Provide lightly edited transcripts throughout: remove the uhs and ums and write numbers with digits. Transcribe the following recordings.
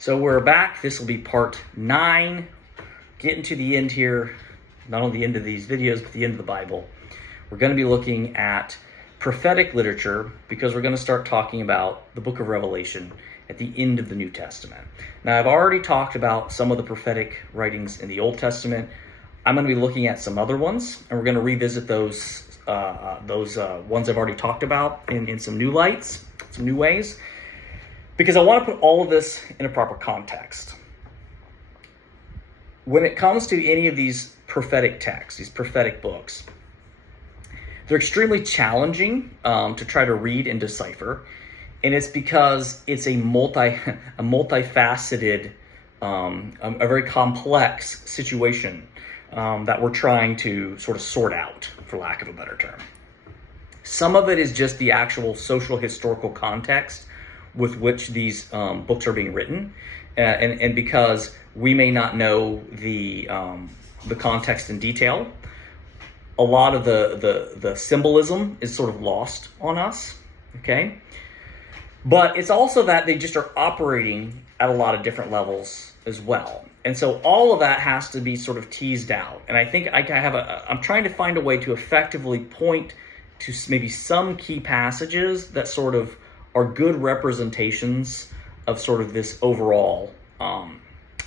So we're back. This will be part 9. Getting to the end here, not only the end of these videos, but the end of the Bible. We're going to be looking at prophetic literature because we're going to start talking about the book of Revelation at the end of the New Testament. Now, I've already talked about some of the prophetic writings in the Old Testament. I'm going to be looking at some other ones, and we're going to revisit those ones I've already talked about in some new lights, some new ways, because I want to put all of this in a proper context. When it comes to any of these prophetic texts, these prophetic books, they're extremely challenging to try to read and decipher, and it's because it's a multifaceted, a very complex situation that we're trying to sort of sort out, for lack of a better term. Some of it is just the actual social historical context with which these books are being written, and because we may not know the context in detail, a lot of the symbolism is sort of lost on us, okay? But it's also that they just are operating at a lot of different levels as well. And so all of that has to be sort of teased out. And I think I'm trying to find a way to effectively point to maybe some key passages that sort of are good representations of sort of this overall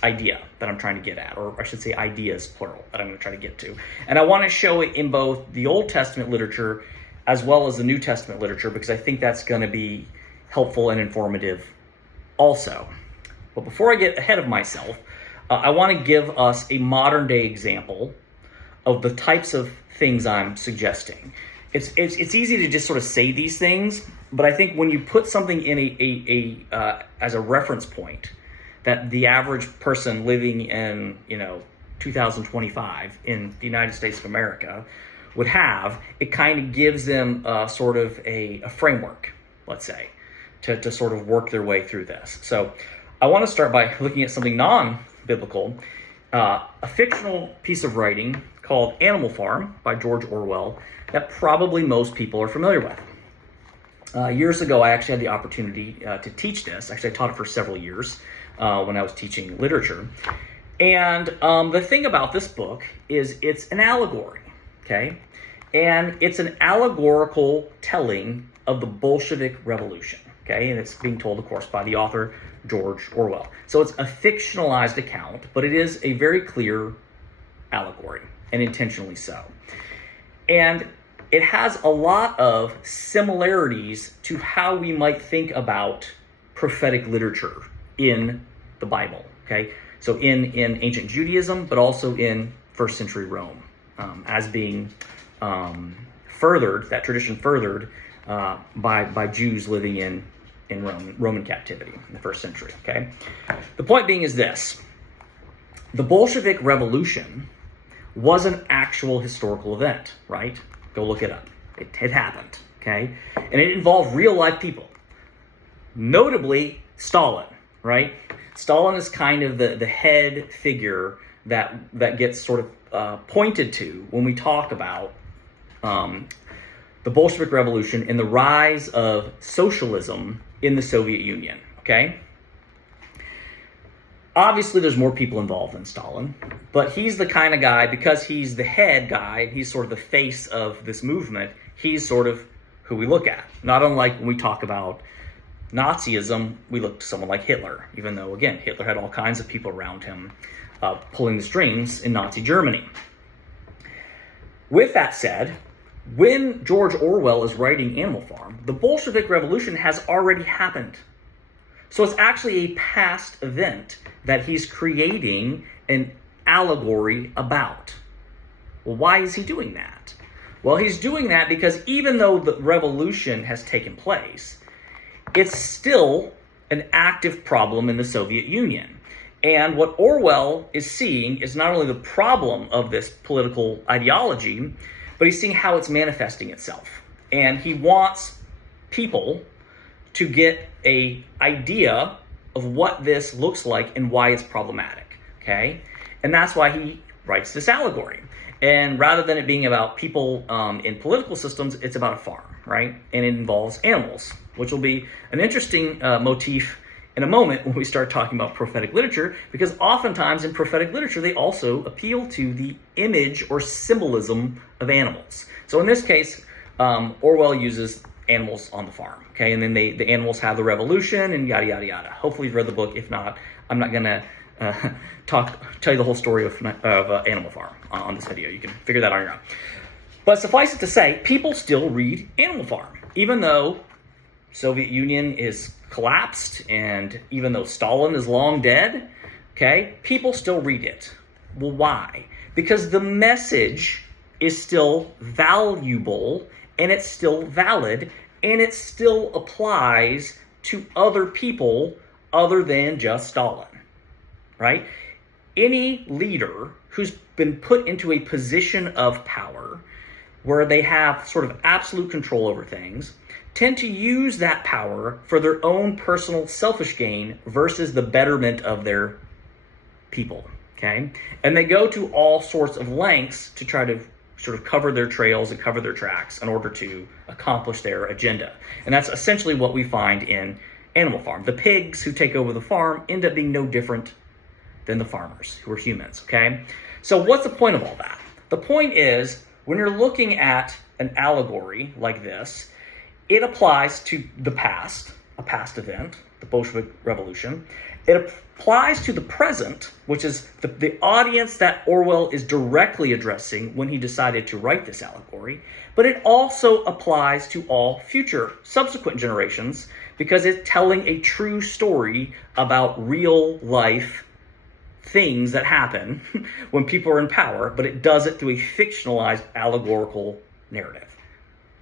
idea that I'm trying to get at, or I should say ideas, plural, that I'm going to try to get to. And I want to show it in both the Old Testament literature as well as the New Testament literature, because I think that's going to be helpful and informative also. But before I get ahead of myself, I want to give us a modern day example of the types of things I'm suggesting. It's easy to just sort of say these things, but I think when you put something in as a reference point that the average person living in 2025 in the United States of America would have, it kind of gives them sort of a framework, let's say, to sort of work their way through this. So I want to start by looking at something non-biblical, a fictional piece of writing called Animal Farm by George Orwell that probably most people are familiar with. Years ago, I actually had the opportunity to teach this. Actually, I taught it for several years when I was teaching literature. And the thing about this book is it's an allegory, okay? And it's an allegorical telling of the Bolshevik Revolution, okay? And it's being told, of course, by the author George Orwell. So it's a fictionalized account, but it is a very clear allegory, and intentionally so. And it has a lot of similarities to how we might think about prophetic literature in the Bible, okay? So in ancient Judaism, but also in first century Rome, as being furthered, that tradition furthered by Jews living in Roman captivity in the first century, okay? The point being is this: the Bolshevik Revolution was an actual historical event, right? Go look it up. It happened, okay? And it involved real life people, notably Stalin, right? Stalin is kind of the head figure that gets sort of pointed to when we talk about the Bolshevik Revolution and the rise of socialism in the Soviet Union, okay? Obviously, there's more people involved than Stalin, but he's the kind of guy, because he's the head guy, he's sort of the face of this movement, he's sort of who we look at. Not unlike when we talk about Nazism, we look to someone like Hitler, even though, again, Hitler had all kinds of people around him pulling the strings in Nazi Germany. With that said, when George Orwell is writing Animal Farm, the Bolshevik Revolution has already happened. So it's actually a past event that he's creating an allegory about. Well, why is he doing that? Well, he's doing that because even though the revolution has taken place, it's still an active problem in the Soviet Union. And what Orwell is seeing is not only the problem of this political ideology, but he's seeing how it's manifesting itself. And he wants people to get an idea of what this looks like and why it's problematic, okay? And that's why he writes this allegory. And rather than it being about people in political systems, it's about a farm, right? And it involves animals, which will be an interesting motif in a moment when we start talking about prophetic literature, because oftentimes in prophetic literature, they also appeal to the image or symbolism of animals. So in this case, Orwell uses animals on the farm, okay? And then the animals have the revolution and yada, yada, yada. Hopefully you've read the book. If not, I'm not going to tell you the whole story of Animal Farm on this video. You can figure that on your own. But suffice it to say, people still read Animal Farm, even though Soviet Union is collapsed and even though Stalin is long dead, okay, people still read it. Well, why? Because the message is still valuable and it's still valid and it still applies to other people other than just Stalin, right? Any leader who's been put into a position of power where they have sort of absolute control over things tend to use that power for their own personal selfish gain versus the betterment of their people, okay? And they go to all sorts of lengths to try to sort of cover their trails and cover their tracks in order to accomplish their agenda. And that's essentially what we find in Animal Farm. The pigs who take over the farm end up being no different than the farmers who are humans, okay? So what's the point of all that? The point is, when you're looking at an allegory like this, it applies to the past, a past event, the Bolshevik Revolution. It applies to the present, which is the audience that Orwell is directly addressing when he decided to write this allegory. But it also applies to all future, subsequent generations, because it's telling a true story about real life things that happen when people are in power, but it does it through a fictionalized allegorical narrative.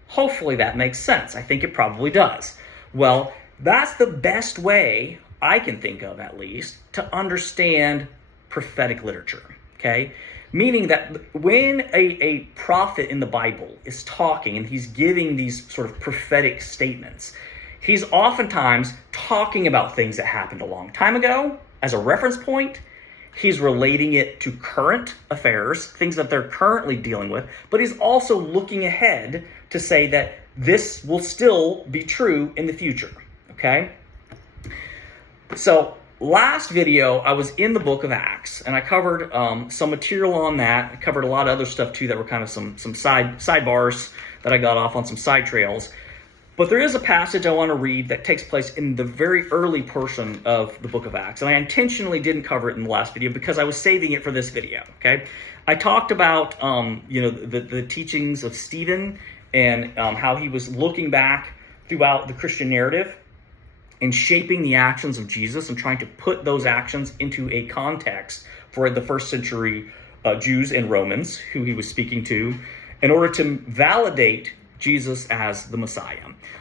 Hopefully that makes sense. I think it probably does. Well, that's the best way I can think of, at least, to understand prophetic literature, okay? Meaning that when a prophet in the Bible is talking and he's giving these sort of prophetic statements, he's oftentimes talking about things that happened a long time ago as a reference point. He's relating it to current affairs, things that they're currently dealing with, but he's also looking ahead to say that this will still be true in the future, okay? So last video, I was in the book of Acts, and I covered some material on that. I covered a lot of other stuff too that were kind of some sidebars that I got off on some side trails. But there is a passage I want to read that takes place in the very early portion of the book of Acts. And I intentionally didn't cover it in the last video because I was saving it for this video, okay? I talked about, the teachings of Stephen and how he was looking back throughout the Christian narrative and shaping the actions of Jesus and trying to put those actions into a context for the first century Jews and Romans who he was speaking to in order to validate Jesus as the Messiah.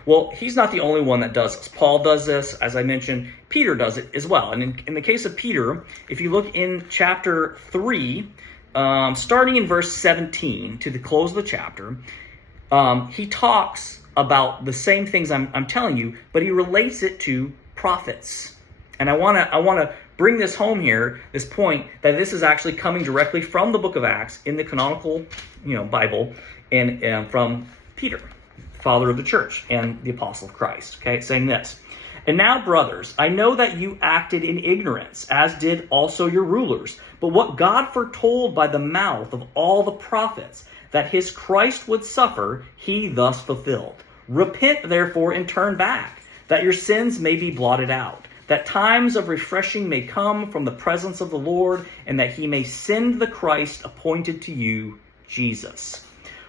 Well, he's not the only one that does this. Paul does this, as I mentioned. Peter does it as well. And in the case of Peter, if you look in chapter 3, starting in verse 17 to the close of the chapter, he talks about the same things I'm telling you, but he relates it to prophets. And I want to bring this home here, this point, that this is actually coming directly from the book of Acts in the canonical, Bible, and from Peter, father of the church and the apostle of Christ, okay, saying this: "And now, brothers, I know that you acted in ignorance, as did also your rulers. But what God foretold by the mouth of all the prophets, that his Christ would suffer, he thus fulfilled. Repent, therefore, and turn back, that your sins may be blotted out, that times of refreshing may come from the presence of the Lord, and that he may send the Christ appointed to you, Jesus,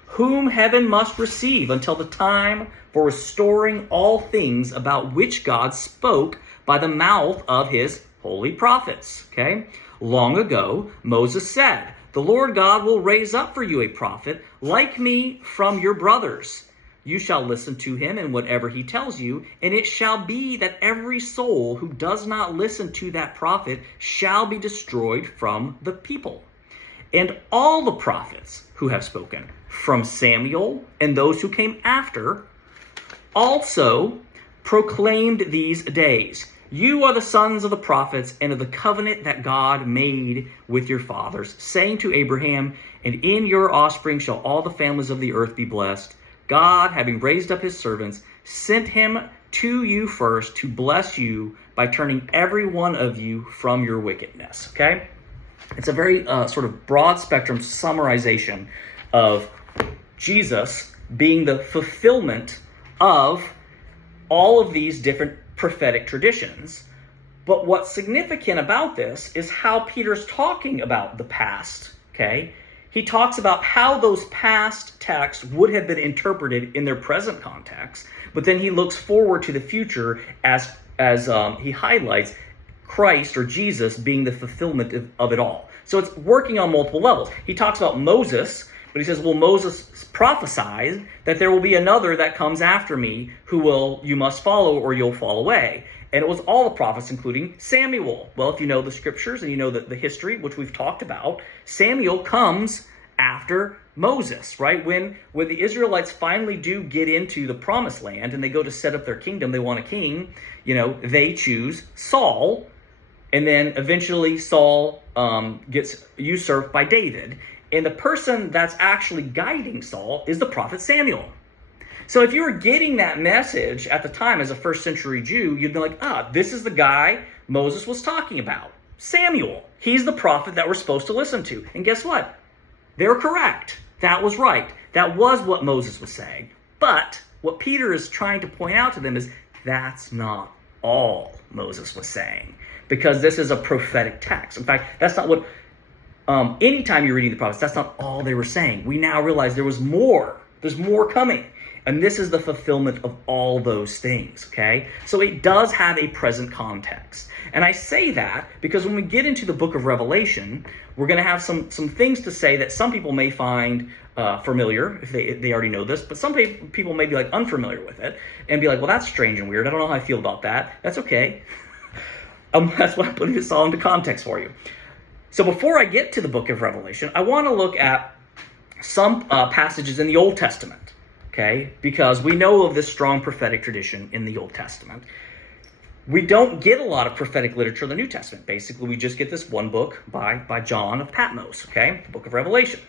whom heaven must receive until the time for restoring all things about which God spoke by the mouth of his holy prophets." Okay? "Long ago, Moses said, 'The Lord God will raise up for you a prophet like me from your brothers. You shall listen to him in whatever he tells you, and it shall be that every soul who does not listen to that prophet shall be destroyed from the people.' And all the prophets who have spoken, from Samuel and those who came after, also proclaimed these days. You are the sons of the prophets and of the covenant that God made with your fathers, saying to Abraham, 'And in your offspring shall all the families of the earth be blessed.' God, having raised up his servants, sent him to you first to bless you by turning every one of you from your wickedness. Okay? It's a very sort of broad spectrum summarization of Jesus being the fulfillment of all of these different prophetic traditions. But what's significant about this is how Peter's talking about the past, okay? He talks about how those past texts would have been interpreted in their present context, but then he looks forward to the future as he highlights Christ or Jesus being the fulfillment of it all. So it's working on multiple levels. He talks about Moses, but he says, well, Moses prophesied that there will be another that comes after me who you must follow or you'll fall away. And it was all the prophets, including Samuel. Well, if you know the scriptures and you know the history, which we've talked about, Samuel comes after Moses, right? When the Israelites finally do get into the promised land and they go to set up their kingdom, they want a king, they choose Saul. And then eventually Saul gets usurped by David. And the person that's actually guiding Saul is the prophet Samuel. So if you were getting that message at the time as a first century Jew, you'd be like, this is the guy Moses was talking about. Samuel. He's the prophet that we're supposed to listen to. And guess what? They're correct. That was right. That was what Moses was saying. But what Peter is trying to point out to them is that's not all Moses was saying. Because this is a prophetic text. In fact, that's not what... anytime you're reading the prophets, that's not all they were saying. We now realize there was more. There's more coming. And this is the fulfillment of all those things, okay? So it does have a present context. And I say that because when we get into the book of Revelation, we're going to have some things to say that some people may find familiar, if they already know this, but some people may be like unfamiliar with it and be like, well, that's strange and weird. I don't know how I feel about that. That's okay. That's why I'm putting this all into context for you. So before I get to the book of Revelation, I want to look at some passages in the Old Testament. Okay, because we know of this strong prophetic tradition in the Old Testament. We don't get a lot of prophetic literature in the New Testament. Basically, we just get this one book by John of Patmos, okay, the book of Revelation,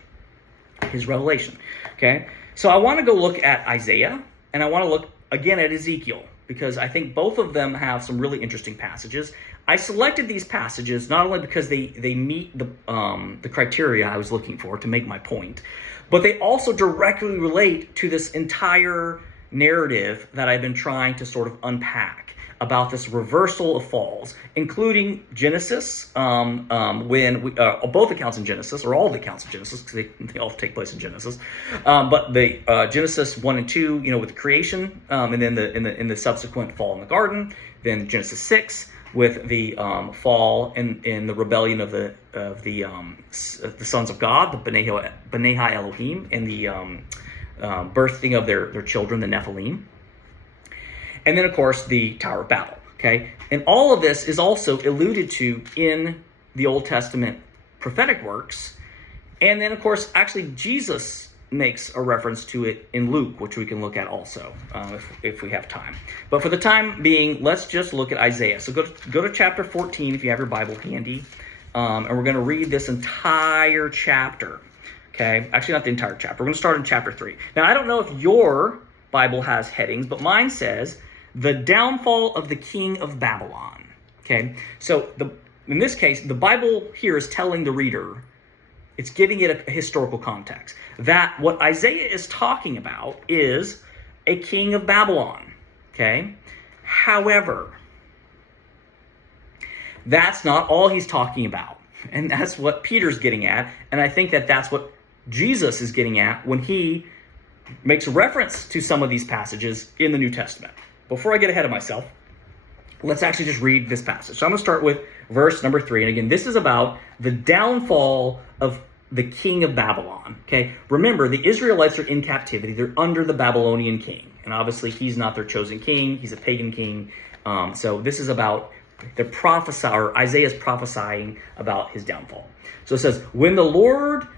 his revelation, okay? So I want to go look at Isaiah, and I want to look again at Ezekiel, because I think both of them have some really interesting passages. I selected these passages not only because they meet the criteria I was looking for to make my point, but they also directly relate to this entire narrative that I've been trying to sort of unpack about this reversal of falls, including Genesis, when both accounts in Genesis, or all the accounts in Genesis, because they all take place in Genesis, but the Genesis 1 and 2, with the creation, and then in the subsequent fall in the garden, then Genesis 6 with the fall and the rebellion of the sons of God, the B'nai Elohim, and the birthing of their children, the Nephilim. And then, of course, the Tower of Babel, okay? And all of this is also alluded to in the Old Testament prophetic works. And then, of course, actually, Jesus makes a reference to it in Luke, which we can look at also, if we have time. But for the time being, let's just look at Isaiah. So go to chapter 14 if you have your Bible handy. And we're going to read this entire chapter, okay? Actually, not the entire chapter. We're going to start in chapter 3. Now, I don't know if your Bible has headings, but mine says, the downfall of the king of Babylon. Okay, so in this case, the Bible here is telling the reader, it's giving it a historical context, that what Isaiah is talking about is a king of Babylon. Okay, however, that's not all he's talking about. And that's what Peter's getting at. And I think that that's what Jesus is getting at when he makes reference to some of these passages in the New Testament. Before I get ahead of myself, let's actually just read this passage. So I'm going to start with verse number 3. And again, this is about the downfall of the king of Babylon. Okay, remember, the Israelites are in captivity. They're under the Babylonian king. And obviously, he's not their chosen king. He's a pagan king. So this is about Isaiah's prophesying about his downfall. So it says, when the Lord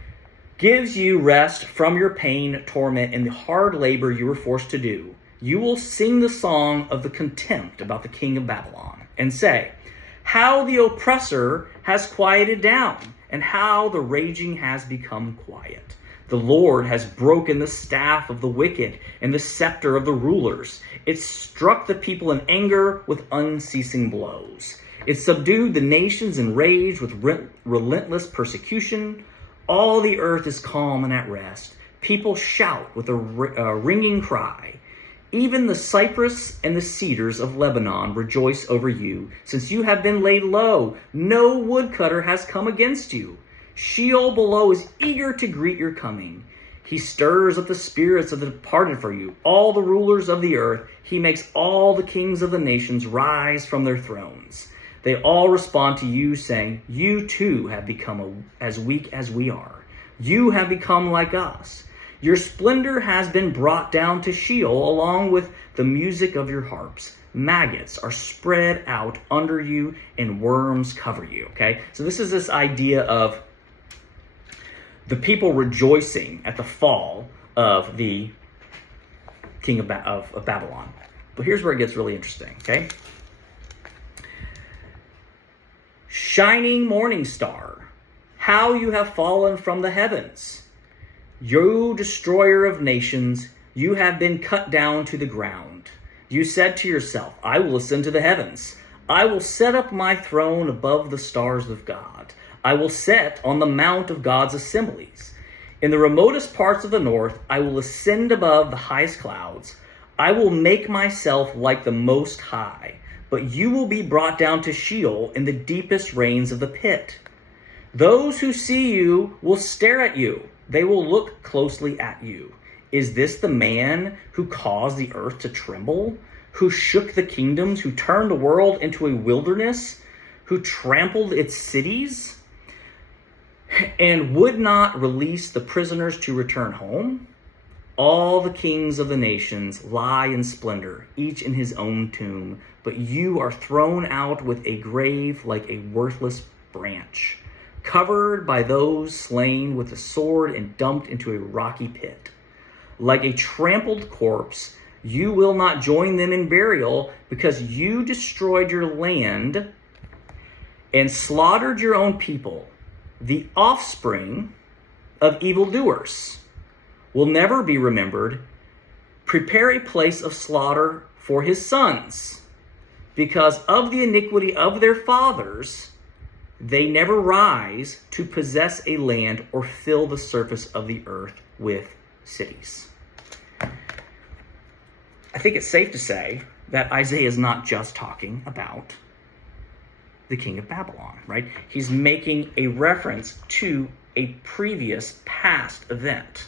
gives you rest from your pain, torment, and the hard labor you were forced to do, you will sing the song of the contempt about the king of Babylon and say, how the oppressor has quieted down and how the raging has become quiet. The Lord has broken the staff of the wicked and the scepter of the rulers. It struck the people in anger with unceasing blows. It subdued the nations in rage with relentless persecution. All the earth is calm and at rest. People shout with a ringing cry. Even the cypress and the cedars of Lebanon rejoice over you, since you have been laid low. No woodcutter has come against you. Sheol below is eager to greet your coming. He stirs up the spirits of the departed for you, all the rulers of the earth. He makes all the kings of the nations rise from their thrones. They all respond to you, saying, you too have become as weak as we are. You have become like us. Your splendor has been brought down to Sheol along with the music of your harps. Maggots are spread out under you and worms cover you. Okay, so this is this idea of the people rejoicing at the fall of the king of Babylon. But here's where it gets really interesting. Okay, shining morning star, how you have fallen from the heavens. You destroyer of nations, you have been cut down to the ground. You said to yourself, I will ascend to the heavens. I will set up my throne above the stars of God. I will sit on the mount of God's assemblies. In the remotest parts of the north, I will ascend above the highest clouds. I will make myself like the Most High, but you will be brought down to Sheol in the deepest rains of the pit. Those who see you will stare at you. They will look closely at you. Is this the man who caused the earth to tremble, who shook the kingdoms, who turned the world into a wilderness, who trampled its cities, and would not release the prisoners to return home? All the kings of the nations lie in splendor, each in his own tomb, but you are thrown out with a grave like a worthless branch, covered by those slain with the sword and dumped into a rocky pit. Like a trampled corpse, you will not join them in burial because you destroyed your land and slaughtered your own people. The offspring of evildoers will never be remembered. Prepare a place of slaughter for his sons. Because of the iniquity of their fathers, they never rise to possess a land or fill the surface of the earth with cities. I think it's safe to say that Isaiah is not just talking about the king of Babylon, right? He's making a reference to a previous past event,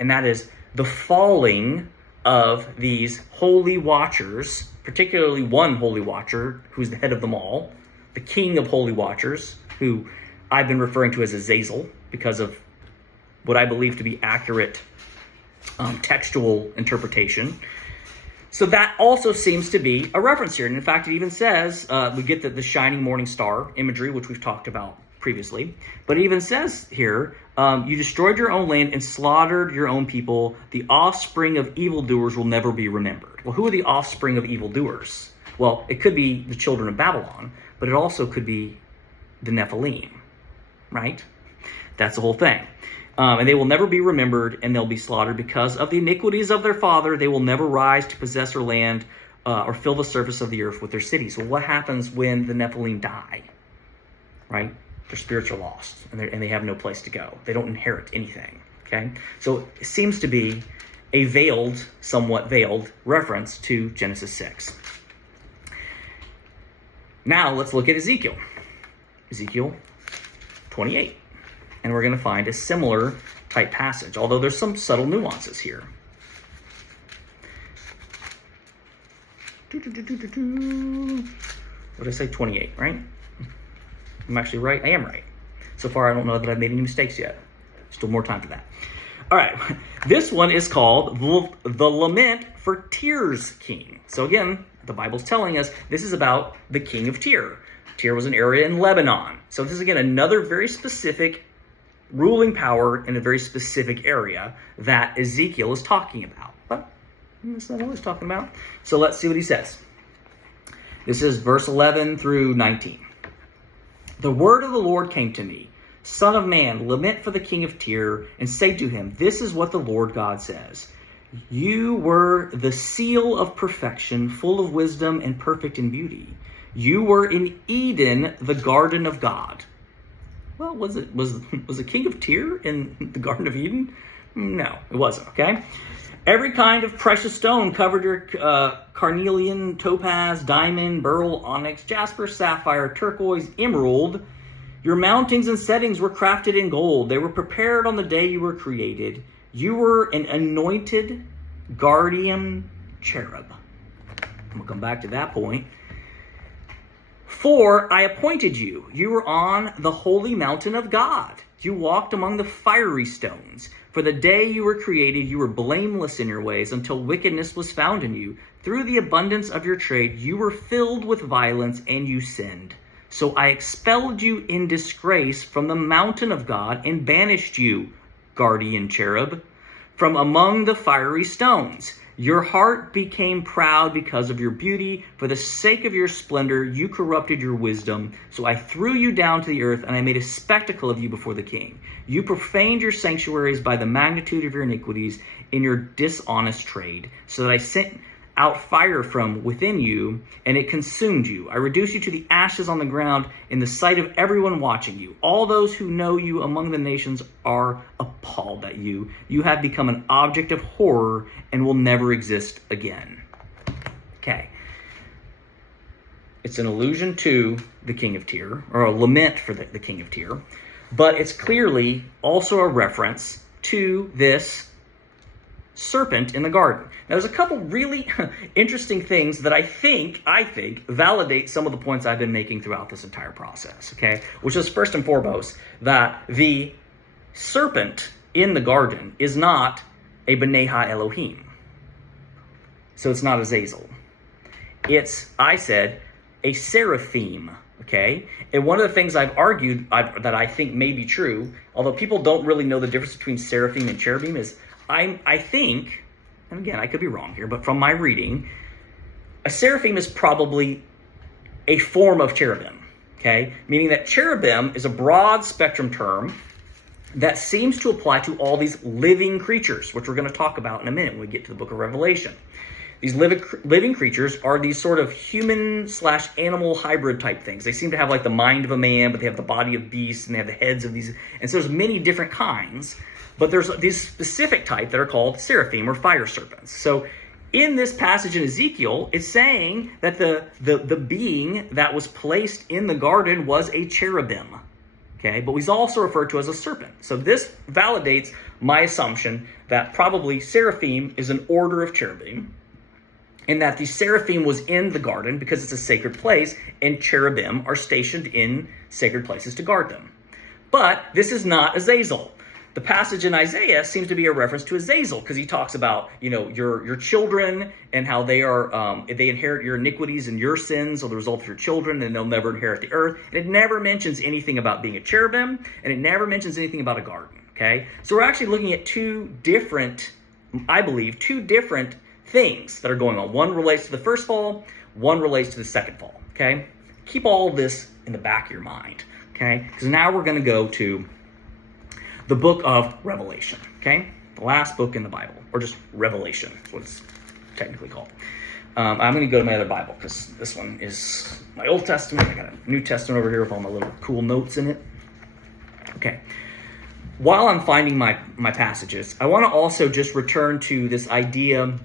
and that is the falling of these holy watchers, particularly one holy watcher who's the head of them all, the king of holy watchers, who I've been referring to as Azazel because of what I believe to be accurate textual interpretation. So that also seems to be a reference here. And in fact, it even says, we get the shining morning star imagery, which we've talked about previously. But it even says here, you destroyed your own land and slaughtered your own people. The offspring of evildoers will never be remembered. Well, who are the offspring of evildoers? Well, it could be the children of Babylon, but it also could be the Nephilim, right? That's the whole thing. And they will never be remembered, and they'll be slaughtered because of the iniquities of their father. They will never rise to possess their land or fill the surface of the earth with their cities. Well, what happens when the Nephilim die? Right? Their spirits are lost, and they have no place to go. They don't inherit anything. Okay? So it seems to be a veiled, somewhat veiled reference to Genesis 6. Now let's look at Ezekiel. Ezekiel 28. And we're going to find a similar type passage, although there's some subtle nuances here. What did I say? 28, right? I'm actually right. I am right. So far, I don't know that I've made any mistakes yet. Still more time for that. All right. This one is called The Lament for Tyr's King. So again, the Bible's telling us this is about the king of Tyr. Tyr was an area in Lebanon. So this is, again, another very specific ruling power in a very specific area that Ezekiel is talking about. But that's not what he's talking about. So let's see what he says. This is verse 11 through 19. The word of the Lord came to me, Son of man, lament for the king of Tyre, and say to him, this is what the Lord God says. You were the seal of perfection, full of wisdom and perfect in beauty. You were in Eden, the garden of God. Well, was the king of Tyre in the Garden of Eden? No, it wasn't, okay? Every kind of precious stone covered your carnelian, topaz, diamond, beryl, onyx, jasper, sapphire, turquoise, emerald. Your mountings and settings were crafted in gold. They were prepared on the day you were created. You were an anointed guardian cherub. We'll come back to that point. For I appointed you. You were on the holy mountain of God. You walked among the fiery stones. For the day you were created, you were blameless in your ways until wickedness was found in you. Through the abundance of your trade, you were filled with violence and you sinned. So I expelled you in disgrace from the mountain of God and banished you, guardian cherub, from among the fiery stones. Your heart became proud because of your beauty. For the sake of your splendor, you corrupted your wisdom. So I threw you down to the earth, and I made a spectacle of you before the king. You profaned your sanctuaries by the magnitude of your iniquities in your dishonest trade, so that I sent out fire from within you, and it consumed you. I reduced you to the ashes on the ground in the sight of everyone watching you. All those who know you among the nations are appalled at you. You have become an object of horror and will never exist again. Okay. It's an allusion to the king of Tyre, or a lament for the king of Tyre, but it's clearly also a reference to this serpent in the garden. Now, there's a couple really interesting things that I think validate some of the points I've been making throughout this entire process, okay? Which is first and foremost that the serpent in the garden is not a B'nai Ha-Elohim. So it's not Azazel. It's, I said, a seraphim, okay? And one of the things I've argued that I think may be true, although people don't really know the difference between seraphim and cherubim, is I think, and again, I could be wrong here, but from my reading, a seraphim is probably a form of cherubim, okay? Meaning that cherubim is a broad spectrum term that seems to apply to all these living creatures, which we're going to talk about in a minute when we get to the book of Revelation. These living creatures are these sort of human/animal hybrid type things. They seem to have like the mind of a man, but they have the body of beasts, and they have the heads of these. And so there's many different kinds. But there's these specific type that are called seraphim or fire serpents. So in this passage in Ezekiel, it's saying that the being that was placed in the garden was a cherubim. Okay, but he's also referred to as a serpent. So this validates my assumption that probably seraphim is an order of cherubim, and that the seraphim was in the garden because it's a sacred place, and cherubim are stationed in sacred places to guard them. But this is not Azazel. The passage in Isaiah seems to be a reference to Azazel because he talks about, your children and how they are they inherit your iniquities and your sins are the result of your children, and they'll never inherit the earth. And it never mentions anything about being a cherubim, and it never mentions anything about a garden. Okay, so we're actually looking at two different things that are going on. One relates to the first fall, one relates to the second fall. Okay, keep all of this in the back of your mind. Okay, because now we're going to go to the book of Revelation, okay? The last book in the Bible, or just Revelation, is what it's technically called. I'm going to go to my other Bible, because this one is my Old Testament. I got a New Testament over here with all my little cool notes in it. Okay. While I'm finding my passages, I want to also just return to this idea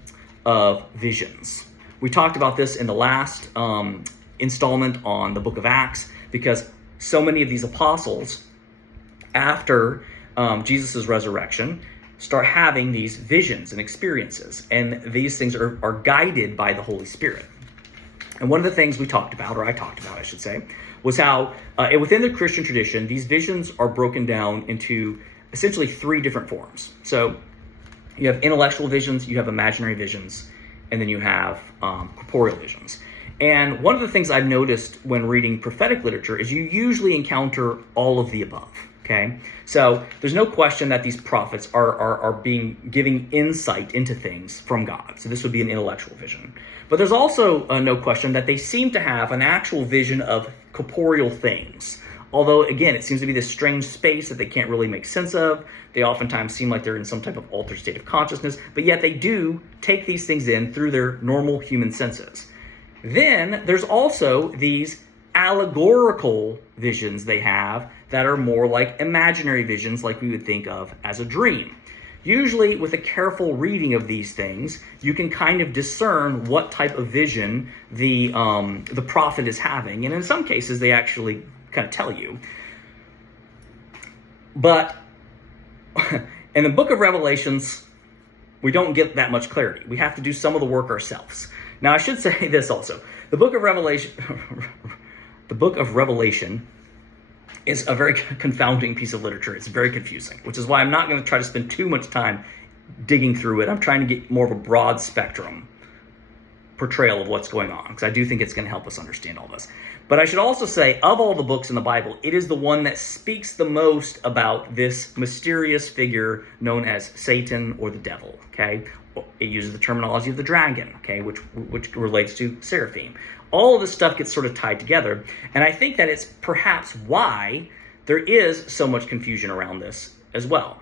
of visions. We talked about this in the last installment on the book of Acts, because so many of these apostles, after Jesus' resurrection, start having these visions and experiences. And these things are guided by the Holy Spirit. And one of the things we talked about, or I talked about, I should say, was how within the Christian tradition, these visions are broken down into essentially three different forms. So you have intellectual visions, you have imaginary visions, and then you have corporeal visions. And one of the things I've noticed when reading prophetic literature is you usually encounter all of the above. Okay, so there's no question that these prophets are giving insight into things from God. So this would be an intellectual vision. But there's also no question that they seem to have an actual vision of corporeal things, Although, again, it seems to be this strange space that they can't really make sense of. They oftentimes seem like they're in some type of altered state of consciousness, but yet they do take these things in through their normal human senses. Then there's also these allegorical visions they have that are more like imaginary visions, like we would think of as a dream. Usually, with a careful reading of these things, you can kind of discern what type of vision the prophet is having, and in some cases, they actually kind of tell you. But in the book of Revelations, we don't get that much clarity. We have to do some of the work ourselves. Now, I should say this also: the book of Revelation is a very confounding piece of literature. It's very confusing, which is why I'm not going to try to spend too much time digging through it. I'm trying to get more of a broad spectrum portrayal of what's going on, because I do think it's going to help us understand all this. But I should also say, of all the books in the Bible, it is the one that speaks the most about this mysterious figure known as Satan or the devil, okay? It uses the terminology of the dragon, okay, which relates to seraphim. All of this stuff gets sort of tied together, and I think that it's perhaps why there is so much confusion around this as well.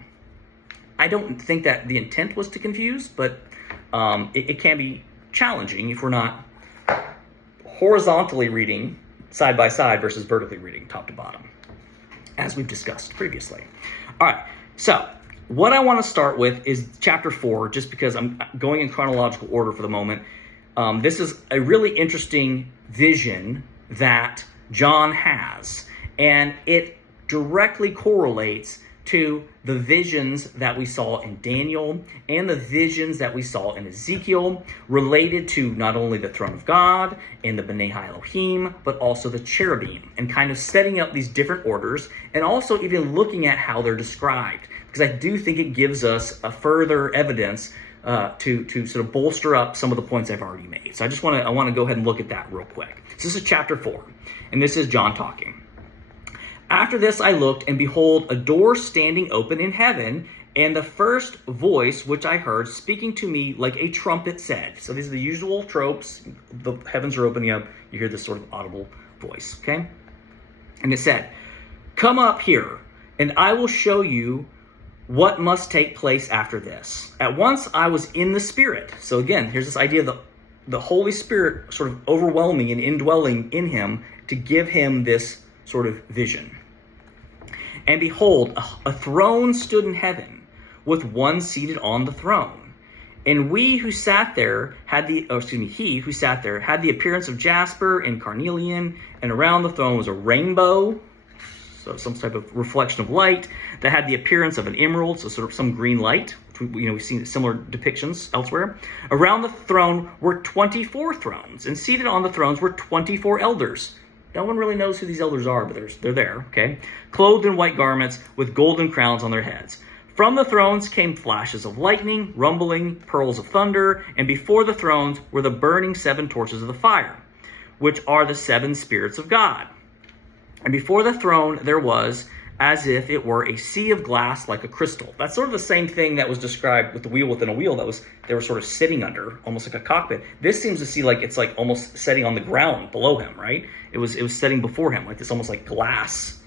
I don't think that the intent was to confuse, but it can be challenging if we're not horizontally reading side by side versus vertically reading top to bottom, as we've discussed previously. All right, so what I want to start with is chapter 4, just because I'm going in chronological order for the moment. This is a really interesting vision that John has, and it directly correlates to the visions that we saw in Daniel and the visions that we saw in Ezekiel, related to not only the throne of God and the B'nai Elohim, but also the cherubim, and kind of setting up these different orders, and also even looking at how they're described, because I do think it gives us a further evidence to sort of bolster up some of the points I've already made. So I want to go ahead and look at that real quick. So this is chapter 4, and this is John talking. After this I looked, and behold, a door standing open in heaven, and the first voice which I heard speaking to me like a trumpet said. So these are the usual tropes. The heavens are opening up. You hear this sort of audible voice, okay? And it said, "Come up here, and I will show you what must take place after this." At once I was in the Spirit. So again, here's this idea of the Holy Spirit sort of overwhelming and indwelling in him to give him this sort of vision. And behold, a throne stood in heaven, with one seated on the throne. And he who sat there had the appearance of jasper and carnelian, and around the throne was a rainbow, so some type of reflection of light, that had the appearance of an emerald, so sort of some green light. We've seen similar depictions elsewhere. Around the throne were 24 thrones, and seated on the thrones were 24 elders. No one really knows who these elders are, but they're there, okay? Clothed in white garments with golden crowns on their heads. From the thrones came flashes of lightning, rumbling, pearls of thunder, and before the thrones were the burning 7 torches of the fire, which are the 7 spirits of God. And before the throne there was, as if it were a sea of glass like a crystal. That's sort of the same thing that was described with the wheel within a wheel they were sort of sitting under, almost like a cockpit. This seems to see like it's like almost setting on the ground below him, right? It was setting before him, like this almost like glass,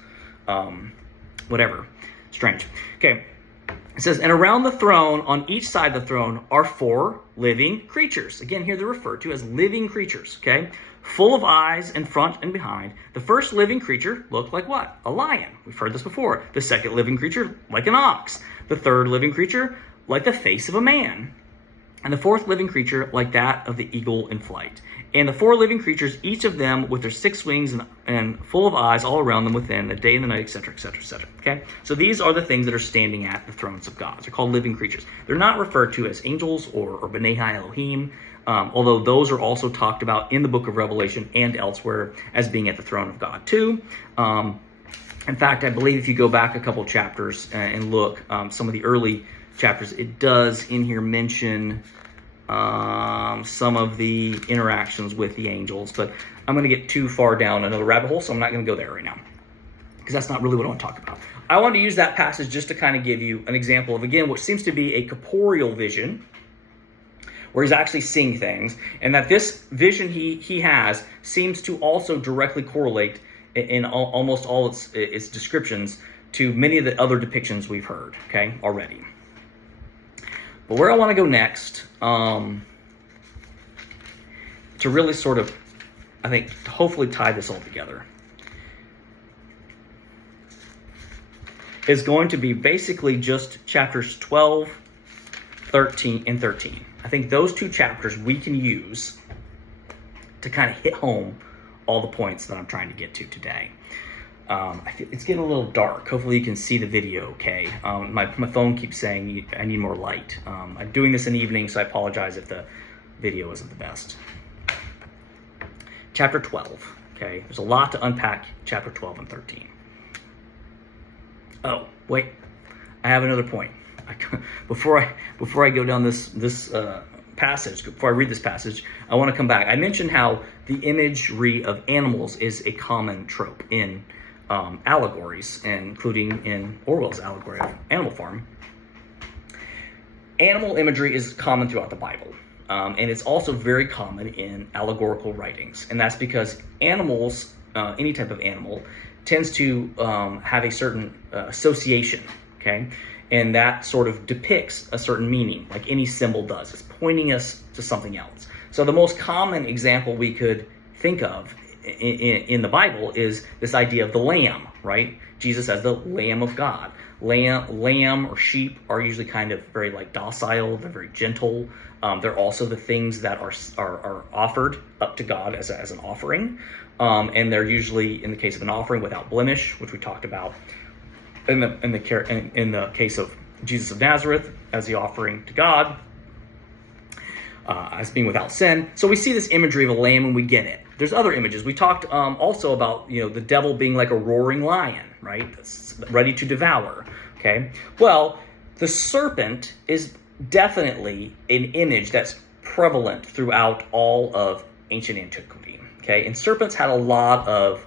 whatever. Strange. Okay. It says, and around the throne, on each side of the throne, are 4 living creatures. Again, here they're referred to as living creatures, okay? Full of eyes in front and behind. The first living creature looked like what? A lion. We've heard this before. The second living creature, like an ox. The third living creature, like the face of a man. And the fourth living creature, like that of the eagle in flight. And the 4 living creatures, each of them with their 6 wings and full of eyes all around them within, the day and the night, etc., etc., etc. Okay? So these are the things that are standing at the thrones of God. They're called living creatures. They're not referred to as angels or B'nai Elohim, although those are also talked about in the book of Revelation and elsewhere as being at the throne of God too. In fact, I believe if you go back a couple chapters and look, some of the early chapters, it does in here mention some of the interactions with the angels, but I'm going to get too far down another rabbit hole, so I'm not going to go there right now, because that's not really what I want to talk about. I want to use that passage just to kind of give you an example of, again, what seems to be a corporeal vision, where he's actually seeing things, and that this vision he has seems to also directly correlate in almost all its descriptions to many of the other depictions we've heard, okay, already. But where I want to go next, to really sort of, I think, hopefully tie this all together, is going to be basically just chapters 12, 13, and 13. I think those two chapters we can use to kind of hit home all the points that I'm trying to get to today. I feel it's getting a little dark. Hopefully you can see the video okay. My phone keeps saying I need more light. I'm doing this in the evening, so I apologize if the video isn't the best. Chapter 12, okay? There's a lot to unpack chapter 12 and 13. Oh, wait. I have another point. Before I go down this passage, before I read this passage, I want to come back. I mentioned how the imagery of animals is a common trope in allegories, including in Orwell's allegory of Animal Farm. Animal imagery is common throughout the Bible, and it's also very common in allegorical writings, and that's because animals, any type of animal, tends to have a certain association, okay? And that sort of depicts a certain meaning, like any symbol does. It's pointing us to something else. So the most common example we could think of in the Bible is this idea of the lamb, right? Jesus as the Lamb of God. Lamb or sheep are usually kind of very like docile, they're very gentle. They're also the things that are offered up to God as an offering. And they're usually, in the case of an offering, without blemish, which we talked about in the case of Jesus of Nazareth as the offering to God, as being without sin. So we see this imagery of a lamb and we get it. There's other images. We talked also about, the devil being like a roaring lion, right? That's ready to devour, okay? Well, the serpent is definitely an image that's prevalent throughout all of ancient antiquity, okay? And serpents had a lot of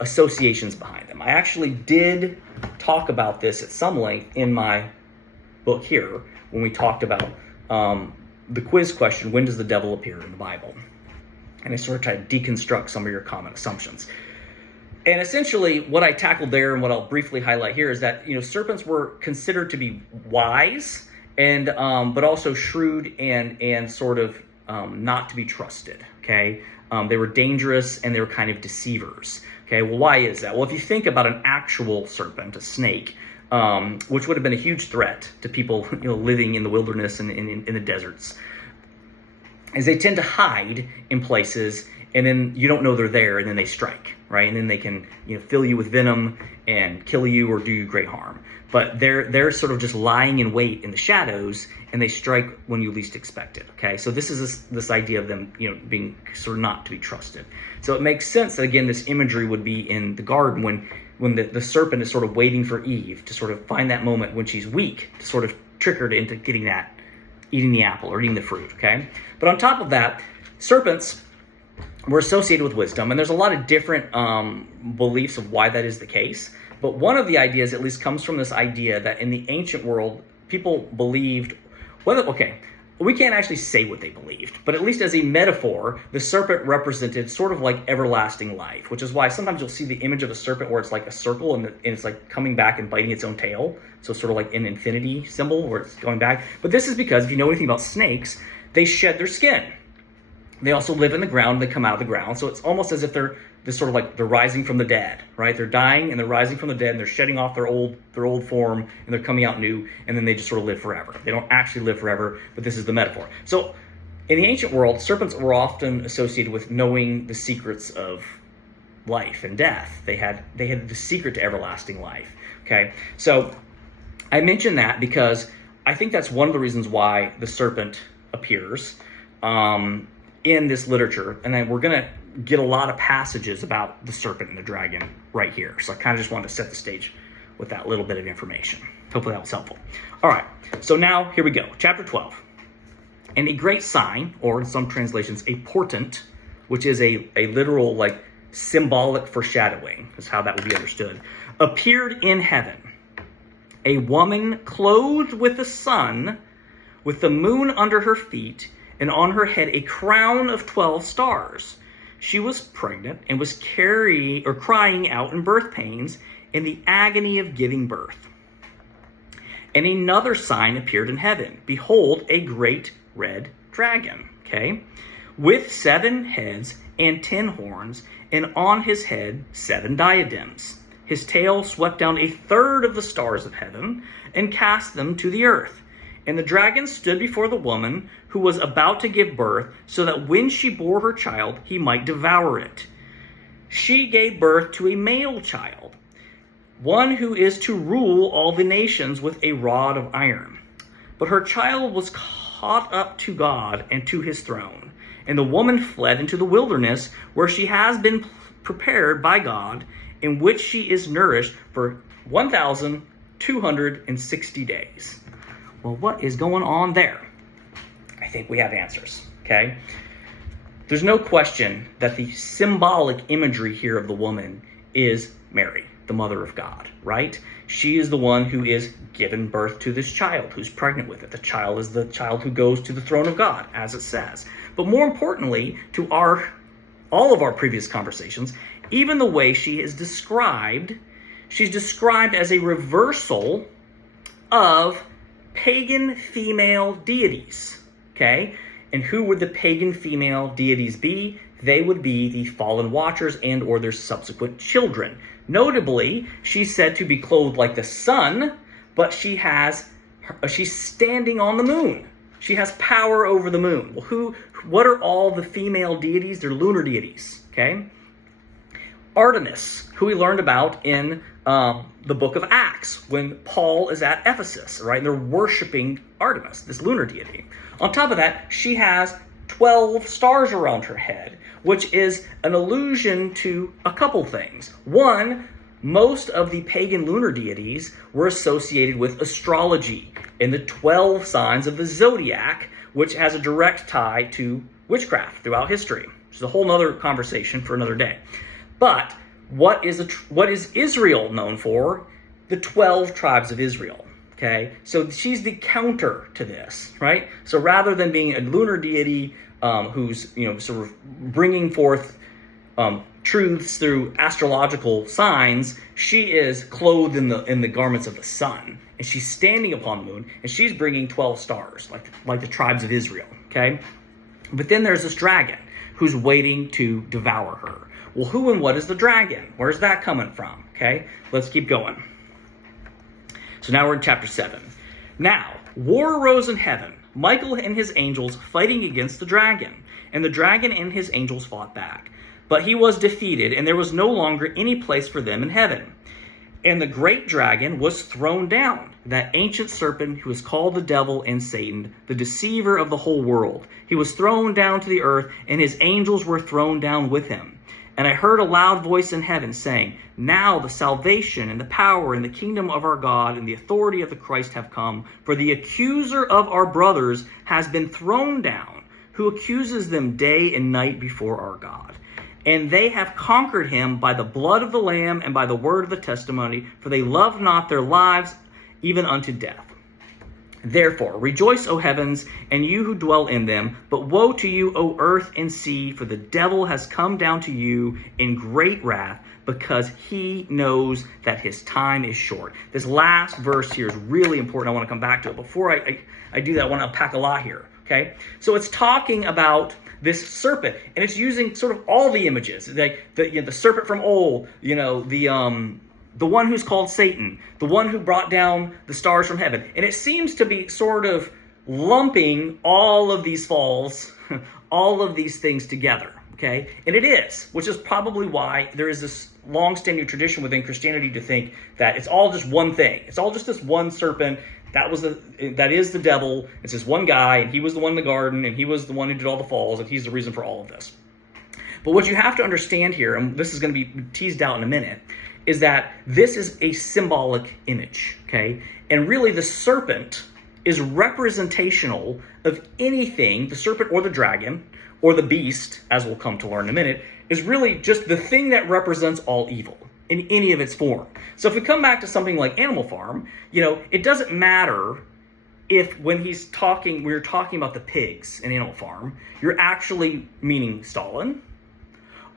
associations behind them. I actually did talk about this at some length in my book here when we talked about the quiz question, when does the devil appear in the Bible? And I sort of tried to deconstruct some of your common assumptions. And essentially what I tackled there and what I'll briefly highlight here is that, serpents were considered to be wise and but also shrewd and sort of not to be trusted, okay? They were dangerous and they were kind of deceivers. Okay, well, why is that? Well, if you think about an actual serpent, a snake, which would have been a huge threat to people living in the wilderness and in the deserts, is they tend to hide in places and then you don't know they're there and then they strike, right? And then they can fill you with venom and kill you or do you great harm. But they're sort of just lying in wait in the shadows and they strike when you least expect it, okay? So this is this idea of them being sort of not to be trusted. So it makes sense that, again, this imagery would be in the garden when the serpent is sort of waiting for Eve to sort of find that moment when she's weak to sort of trick her into eating the apple or eating the fruit, okay? But on top of that, serpents were associated with wisdom, and there's a lot of different beliefs of why that is the case. But one of the ideas at least comes from this idea that in the ancient world, people believed, we can't actually say what they believed, but at least as a metaphor, the serpent represented sort of like everlasting life, which is why sometimes you'll see the image of a serpent where it's like a circle and it's like coming back and biting its own tail. So sort of like an infinity symbol where it's going back. But this is because if you know anything about snakes, they shed their skin. They also live in the ground, they come out of the ground. So it's almost as if they're rising from the dead, right? They're dying and they're rising from the dead and they're shedding off their old form and they're coming out new and then they just sort of live forever. They don't actually live forever, but this is the metaphor. So in the ancient world, serpents were often associated with knowing the secrets of life and death. They had the secret to everlasting life, okay? So I mention that because I think that's one of the reasons why the serpent appears in this literature, and then we're going to get a lot of passages about the serpent and the dragon right here. So I kind of just wanted to set the stage with that little bit of information. Hopefully that was helpful. All right, so now here we go. Chapter 12. And a great sign, or in some translations, a portent, which is a literal, like, symbolic foreshadowing, is how that would be understood, appeared in heaven. A woman clothed with the sun, with the moon under her feet, and on her head a crown of 12 stars. she was pregnant and was crying out in birth pains in the agony of giving birth. And another sign appeared in heaven. Behold, a great red dragon, okay, with 7 heads and 10 horns, and on his head 7 diadems. His tail swept down 1/3 of the stars of heaven and cast them to the earth. And the dragon stood before the woman who was about to give birth, so that when she bore her child, he might devour it. She gave birth to a male child, one who is to rule all the nations with a rod of iron. But her child was caught up to God and to his throne. And the woman fled into the wilderness, where she has been prepared by God, in which she is nourished for 1,260 days. Well, what is going on there? I think we have answers, okay? There's no question that the symbolic imagery here of the woman is Mary, the mother of God, right? She is the one who is given birth to this child, who's pregnant with it. The child is the child who goes to the throne of God, as it says. But more importantly, to all of our previous conversations, even the way she is described, she's described as a reversal of pagan female deities, okay? And who would the pagan female deities be? They would be the fallen watchers and or their subsequent children. Notably, she's said to be clothed like the sun, but she's standing on the moon. She has power over the moon. Well, what are all the female deities? They're lunar deities, okay? Artemis, who we learned about in the book of Acts, when Paul is at Ephesus, right? And they're worshiping Artemis, this lunar deity. On top of that, she has 12 stars around her head, which is an allusion to a couple things. One, most of the pagan lunar deities were associated with astrology and the 12 signs of the zodiac, which has a direct tie to witchcraft throughout history. It's a whole other conversation for another day. But what is Israel known for? The 12 tribes of Israel. Okay, so she's the counter to this, right? So rather than being a lunar deity who's sort of bringing forth truths through astrological signs, she is clothed in the garments of the sun, and she's standing upon the moon, and she's bringing 12 stars, like the tribes of Israel. Okay, but then there's this dragon who's waiting to devour her. Well, who and what is the dragon? Where's that coming from? Okay, let's keep going. So now we're in chapter 7. Now, war arose in heaven, Michael and his angels fighting against the dragon. And the dragon and his angels fought back. But he was defeated, and there was no longer any place for them in heaven. And the great dragon was thrown down, that ancient serpent who is called the devil and Satan, the deceiver of the whole world. He was thrown down to the earth, and his angels were thrown down with him. And I heard a loud voice in heaven saying, now the salvation and the power and the kingdom of our God and the authority of the Christ have come, for the accuser of our brothers has been thrown down, who accuses them day and night before our God. And they have conquered him by the blood of the Lamb and by the word of the testimony, for they love not their lives even unto death. Therefore, rejoice, O heavens, and you who dwell in them. But woe to you, O earth and sea, for the devil has come down to you in great wrath, because he knows that his time is short. This last verse here is really important. I want to come back to it. Before I do that, I want to unpack a lot here. Okay? So it's talking about this serpent, and it's using sort of all the images, like the serpent from old, the one who's called Satan, the one who brought down the stars from heaven. And it seems to be sort of lumping all of these falls, all of these things together, okay? And it is, which is probably why there is this long-standing tradition within Christianity to think that it's all just one thing. It's all just this one serpent. That is the devil. It's this one guy, and he was the one in the garden, and he was the one who did all the falls, and he's the reason for all of this. But what you have to understand here, and this is going to be teased out in a minute, is that this is a symbolic image, okay? And really the serpent is representational of anything, the serpent or the dragon, or the beast, as we'll come to learn in a minute, is really just the thing that represents all evil in any of its form. So if we come back to something like Animal Farm, it doesn't matter if when we're talking about the pigs in Animal Farm, you're actually meaning Stalin,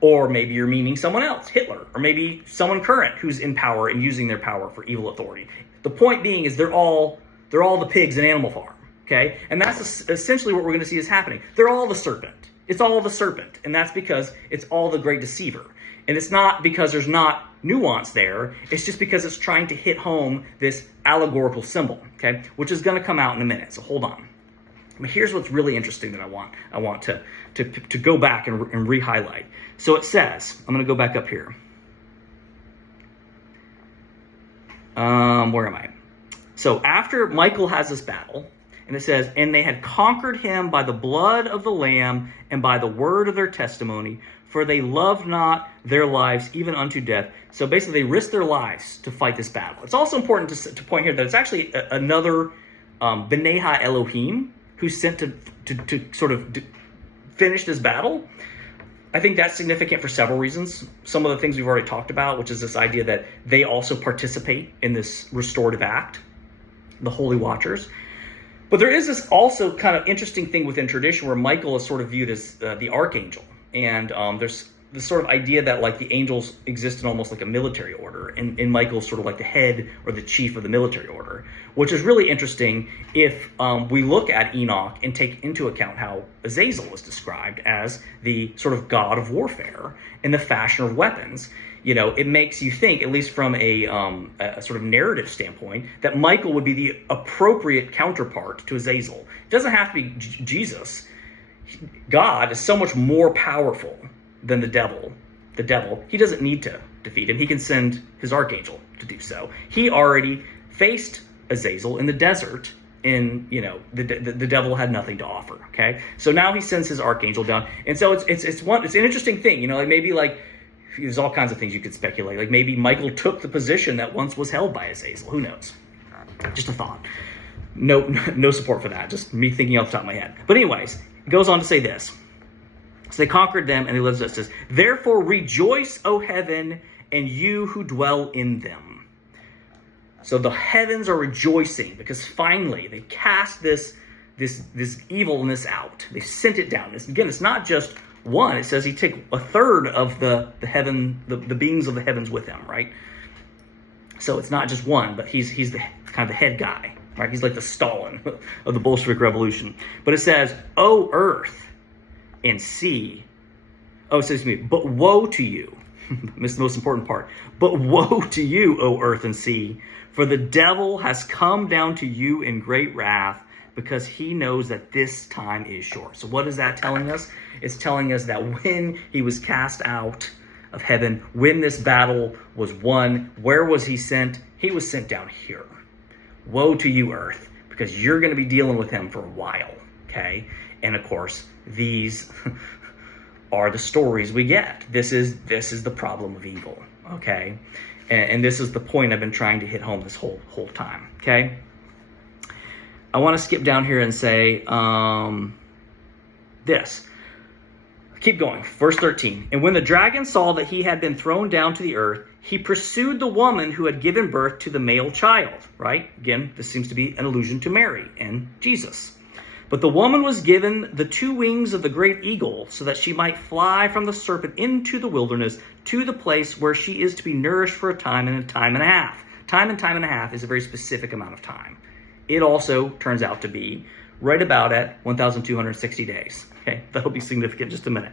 Or maybe you're meaning someone else, Hitler, or maybe someone current who's in power and using their power for evil authority. The point being is they're all the pigs in Animal Farm, okay? And that's essentially what we're going to see is happening. They're all the serpent. It's all the serpent, and that's because it's all the great deceiver. And it's not because there's not nuance there. It's just because it's trying to hit home this allegorical symbol, okay, which is going to come out in a minute. So hold on. But here's what's really interesting that I want to go back and re-highlight. So it says, I'm going to go back up here. Where am I? So after Michael has this battle, and it says, and they had conquered him by the blood of the Lamb and by the word of their testimony, for they loved not their lives even unto death. So basically they risked their lives to fight this battle. It's also important to point here that it's actually another B'nai Ha-Elohim who's sent to sort of finish this battle. I think that's significant for several reasons. Some of the things we've already talked about, which is this idea that they also participate in this restorative act, the Holy Watchers. But there is this also kind of interesting thing within tradition where Michael is sort of viewed as the archangel. And there's this sort of idea that like the angels exist in almost like a military order, and Michael's sort of like the head or the chief of the military order, which is really interesting if we look at Enoch and take into account how Azazel was described as the sort of god of warfare and the fashion of weapons. You know, it makes you think, at least from a sort of narrative standpoint, that Michael would be the appropriate counterpart to Azazel. It doesn't have to be Jesus. God is so much more powerful than the devil. The devil, he doesn't need to defeat him. He can send his archangel to do so. He already faced Azazel in the desert, and the devil had nothing to offer. Okay, so now he sends his archangel down, and so it's an interesting thing. Like maybe like there's all kinds of things you could speculate. Like maybe Michael took the position that once was held by Azazel. Who knows? Just a thought. No support for that. Just me thinking off the top of my head. But anyways, it goes on to say this. So they conquered them, and they lived. It says, therefore rejoice, O heaven, and you who dwell in them. So the heavens are rejoicing because finally they cast this evilness out. They sent it down. Again, it's not just one. It says he took a third of the beings of the heavens with him, right? So it's not just one, but he's the kind of the head guy, right? He's like the Stalin of the Bolshevik Revolution. But it says, O earth and sea. Oh, excuse me. But woe to you. Missed the most important part. But woe to you, O earth and sea, for the devil has come down to you in great wrath, because he knows that this time is short. So what is that telling us? It's telling us that when he was cast out of heaven, when this battle was won, where was he sent? He was sent down here. Woe to you, earth, because you're going to be dealing with him for a while, okay? And of course, these are the stories we get. This is the problem of evil, okay? And this is the point I've been trying to hit home this whole time, okay? I want to skip down here and say this. Keep going. Verse 13. And when the dragon saw that he had been thrown down to the earth, he pursued the woman who had given birth to the male child, right? Again, this seems to be an allusion to Mary and Jesus. But the woman was given the 2 wings of the great eagle, so that she might fly from the serpent into the wilderness to the place where she is to be nourished for a time and a time and a half. Time and a half is a very specific amount of time. It also turns out to be right about at 1,260 days. Okay, that'll be significant in just a minute.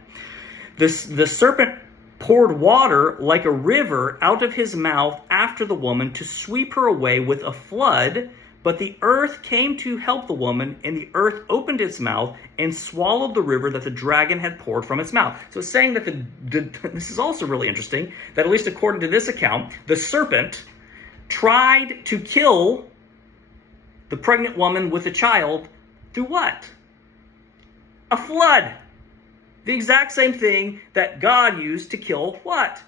The serpent poured water like a river out of his mouth after the woman to sweep her away with a flood. But the earth came to help the woman, and the earth opened its mouth and swallowed the river that the dragon had poured from its mouth. So it's saying that this is also really interesting, that at least according to this account, the serpent tried to kill the pregnant woman with a child through what? A flood. The exact same thing that God used to kill what?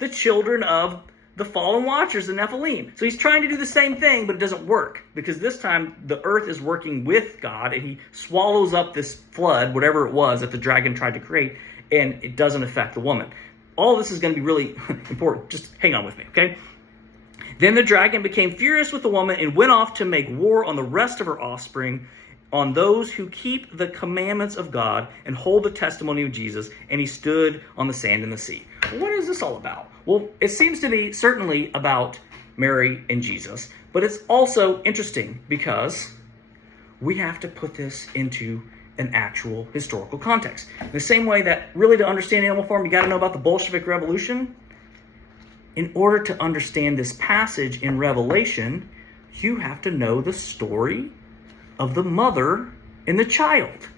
The children of the fallen watchers, the Nephilim. So he's trying to do the same thing, but it doesn't work, because this time the earth is working with God, and he swallows up this flood, whatever it was that the dragon tried to create, and it doesn't affect the woman. All this is going to be really important. Just hang on with me, okay? Then the dragon became furious with the woman and went off to make war on the rest of her offspring on those who keep the commandments of God and hold the testimony of Jesus, and he stood on the sand and the sea. What is this all about? Well, it seems to be certainly about Mary and Jesus, but it's also interesting because we have to put this into an actual historical context. In the same way that really to understand animal farm, you got to know about the Bolshevik Revolution. In order to understand this passage in Revelation, you have to know the story of the mother and the child.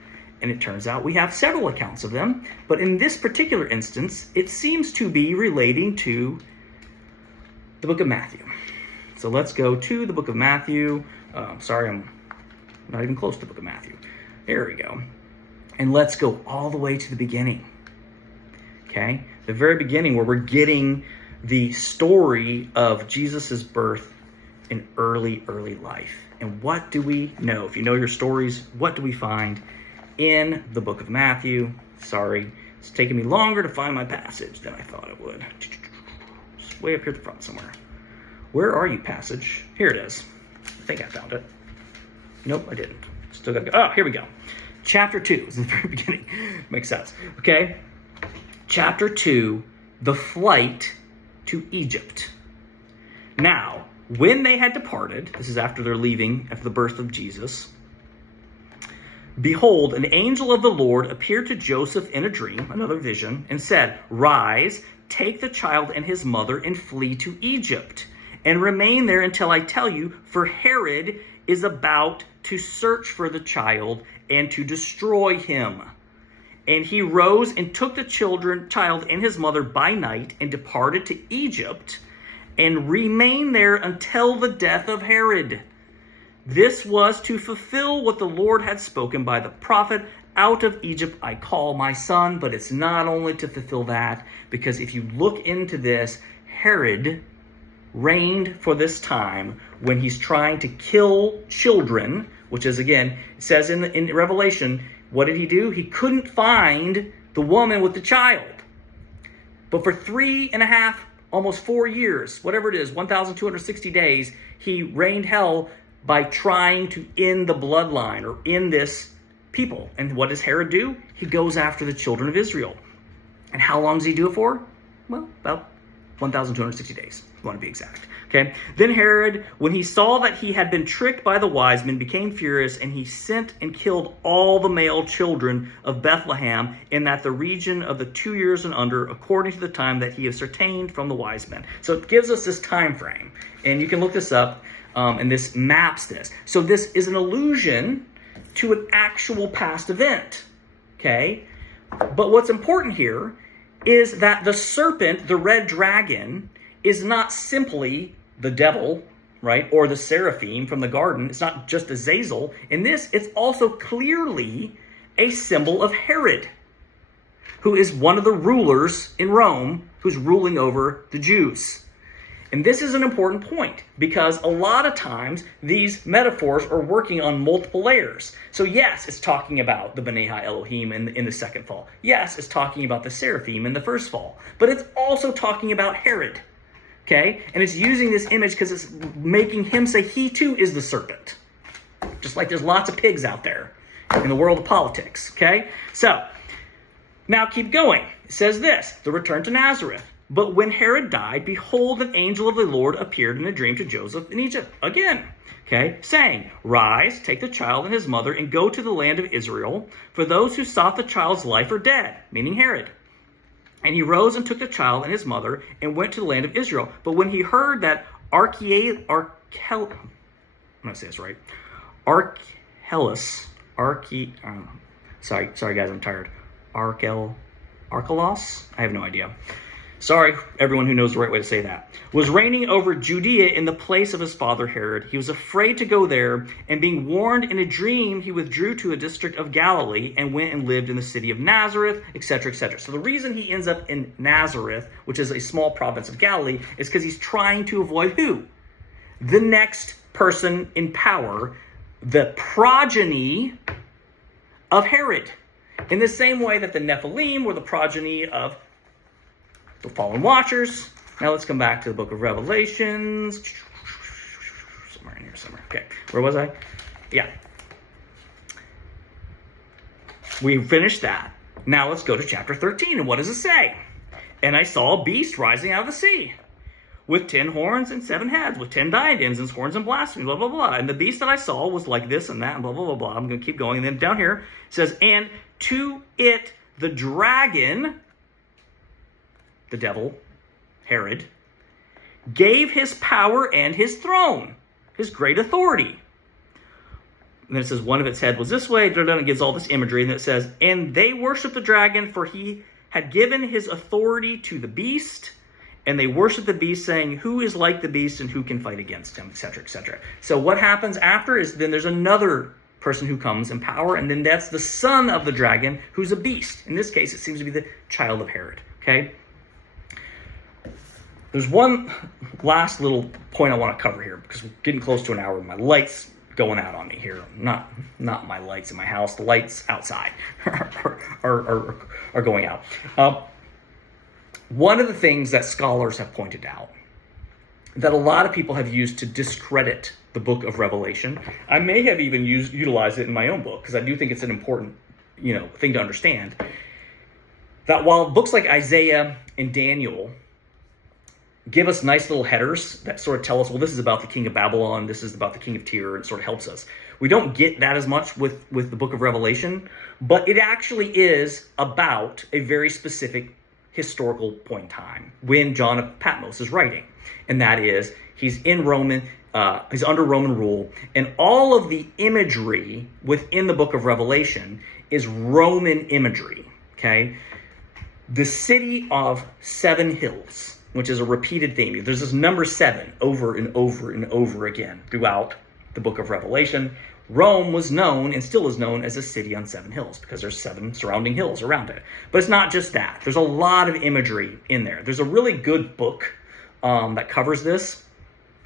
And it turns out we have several accounts of them, but in this particular instance, it seems to be relating to the book of Matthew. So let's go to the book of Matthew. Sorry, I'm not even close to the book of Matthew. There we go. And let's go all the way to the beginning. Okay? The very beginning where we're getting the story of Jesus's birth in early life. And what do we know? If you know your stories, what do we find in the book of Matthew? Sorry, it's taking me longer to find my passage than I thought it would. It's way up here at the front somewhere. Where are you, passage? Here it is. I think I found it. Nope, I didn't. Still gotta go. Oh, here we go. Chapter 2 is in the very beginning. Makes sense. Okay. Chapter 2, the flight to Egypt. Now, when they had departed, this is after they're leaving, after the birth of Jesus, behold, an angel of the Lord appeared to Joseph in a dream, another vision, and said, rise, take the child and his mother and flee to Egypt, and remain there until I tell you, for Herod is about to search for the child and to destroy him. And he rose and took the child and his mother by night and departed to Egypt and remained there until the death of Herod. This was to fulfill what the Lord had spoken by the prophet, out of Egypt I call my son. But it's not only to fulfill that, because if you look into this, Herod reigned for this time when he's trying to kill children, which is, again, it says in Revelation, what did he do? He couldn't find the woman with the child. But for 3.5, almost 4 years, whatever it is, 1,260 days, he reigned hell by trying to end the bloodline or end this people. And what does Herod do? He goes after the children of Israel. And how long does he do it for? Well, about 1,260 days, if you want to be exact. Okay. Then Herod, when he saw that he had been tricked by the wise men, became furious, and he sent and killed all the male children of Bethlehem in that the region of the 2 years and under, according to the time that he ascertained from the wise men. So it gives us this time frame, and you can look this up, and this maps this. So this is an allusion to an actual past event. Okay. But what's important here is that the serpent, the red dragon, is not simply the devil, right? Or the seraphim from the garden. It's not just Azazel. In this, it's also clearly a symbol of Herod, who is one of the rulers in Rome who's ruling over the Jews. And this is an important point because a lot of times these metaphors are working on multiple layers. So yes, it's talking about the B'nai Elohim in the second fall. Yes, it's talking about the seraphim in the first fall. But it's also talking about Herod. Okay? And it's using this image because it's making him say he too is the serpent. Just like there's lots of pigs out there in the world of politics. Okay? So, now keep going. It says this, the return to Nazareth. But when Herod died, behold, an angel of the Lord appeared in a dream to Joseph in Egypt. Again, okay, saying, rise, take the child and his mother, and go to the land of Israel, for those who sought the child's life are dead, meaning Herod. And he rose and took the child and his mother and went to the land of Israel. But when he heard that Archelaus, sorry guys, I'm tired. Archelaus? I have no idea. Sorry, everyone who knows the right way to say that. Was reigning over Judea in the place of his father Herod. He was afraid to go there, and being warned in a dream, he withdrew to a district of Galilee and went and lived in the city of Nazareth, etc., etc. So the reason he ends up in Nazareth, which is a small province of Galilee, is because he's trying to avoid who? The next person in power, the progeny of Herod. In the same way that the Nephilim were the progeny of the fallen watchers. Now let's come back to the book of Revelations. Somewhere in here somewhere. Okay, where was I? Yeah. We finished that. Now let's go to chapter 13. And what does it say? And I saw a beast rising out of the sea, with 10 horns and 7 heads, with 10 diadems and horns and blasphemy, blah, blah, blah. And the beast that I saw was like this and that, and blah, blah, blah, blah. I'm going to keep going. And then down here it says, and to it the dragon, the devil, Herod, gave his power and his throne, his great authority. And then it says one of its head was this way, and it gives all this imagery. And it says, and they worshiped the dragon, for he had given his authority to the beast. And they worship the beast, saying, who is like the beast and who can fight against him, etc., etc. So what happens after is then there's another person who comes in power, and then that's the son of the dragon, who's a beast. In this case, it seems to be the child of Herod, okay? There's one last little point I want to cover here, because we're getting close to an hour, and my light's going out on me here. Not my lights in my house. The lights outside are going out. One of the things that scholars have pointed out that a lot of people have used to discredit the book of Revelation, I may have even utilized it in my own book, because I do think it's an important, thing to understand, that while books like Isaiah and Daniel give us nice little headers that sort of tell us, well, this is about the king of Babylon, this is about the king of Tyre, and sort of helps us. We don't get that as much with the book of Revelation, but it actually is about a very specific historical point in time when John of Patmos is writing, and that is he's under Roman rule, and all of the imagery within the book of Revelation is Roman imagery. Okay, the city of 7 hills, which is a repeated theme. There's this number 7 over and over and over again throughout the book of Revelation. Rome was known and still is known as a city on 7 hills because there's 7 surrounding hills around it. But it's not just that. There's a lot of imagery in there. There's a really good book that covers this.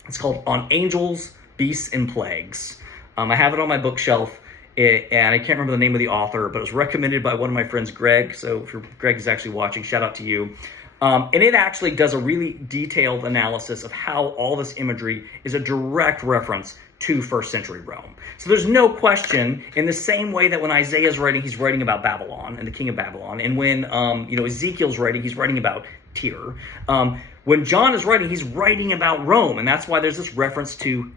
It's called On Angels, Beasts, and Plagues. I have it on my bookshelf, and I can't remember the name of the author, but it was recommended by one of my friends, Greg. So if Greg is actually watching, shout out to you. And it actually does a really detailed analysis of how all this imagery is a direct reference to first century Rome. So there's no question, in the same way that when Isaiah is writing, he's writing about Babylon and the king of Babylon. And when Ezekiel's writing, he's writing about Tyre. When John is writing, he's writing about Rome. And that's why there's this reference to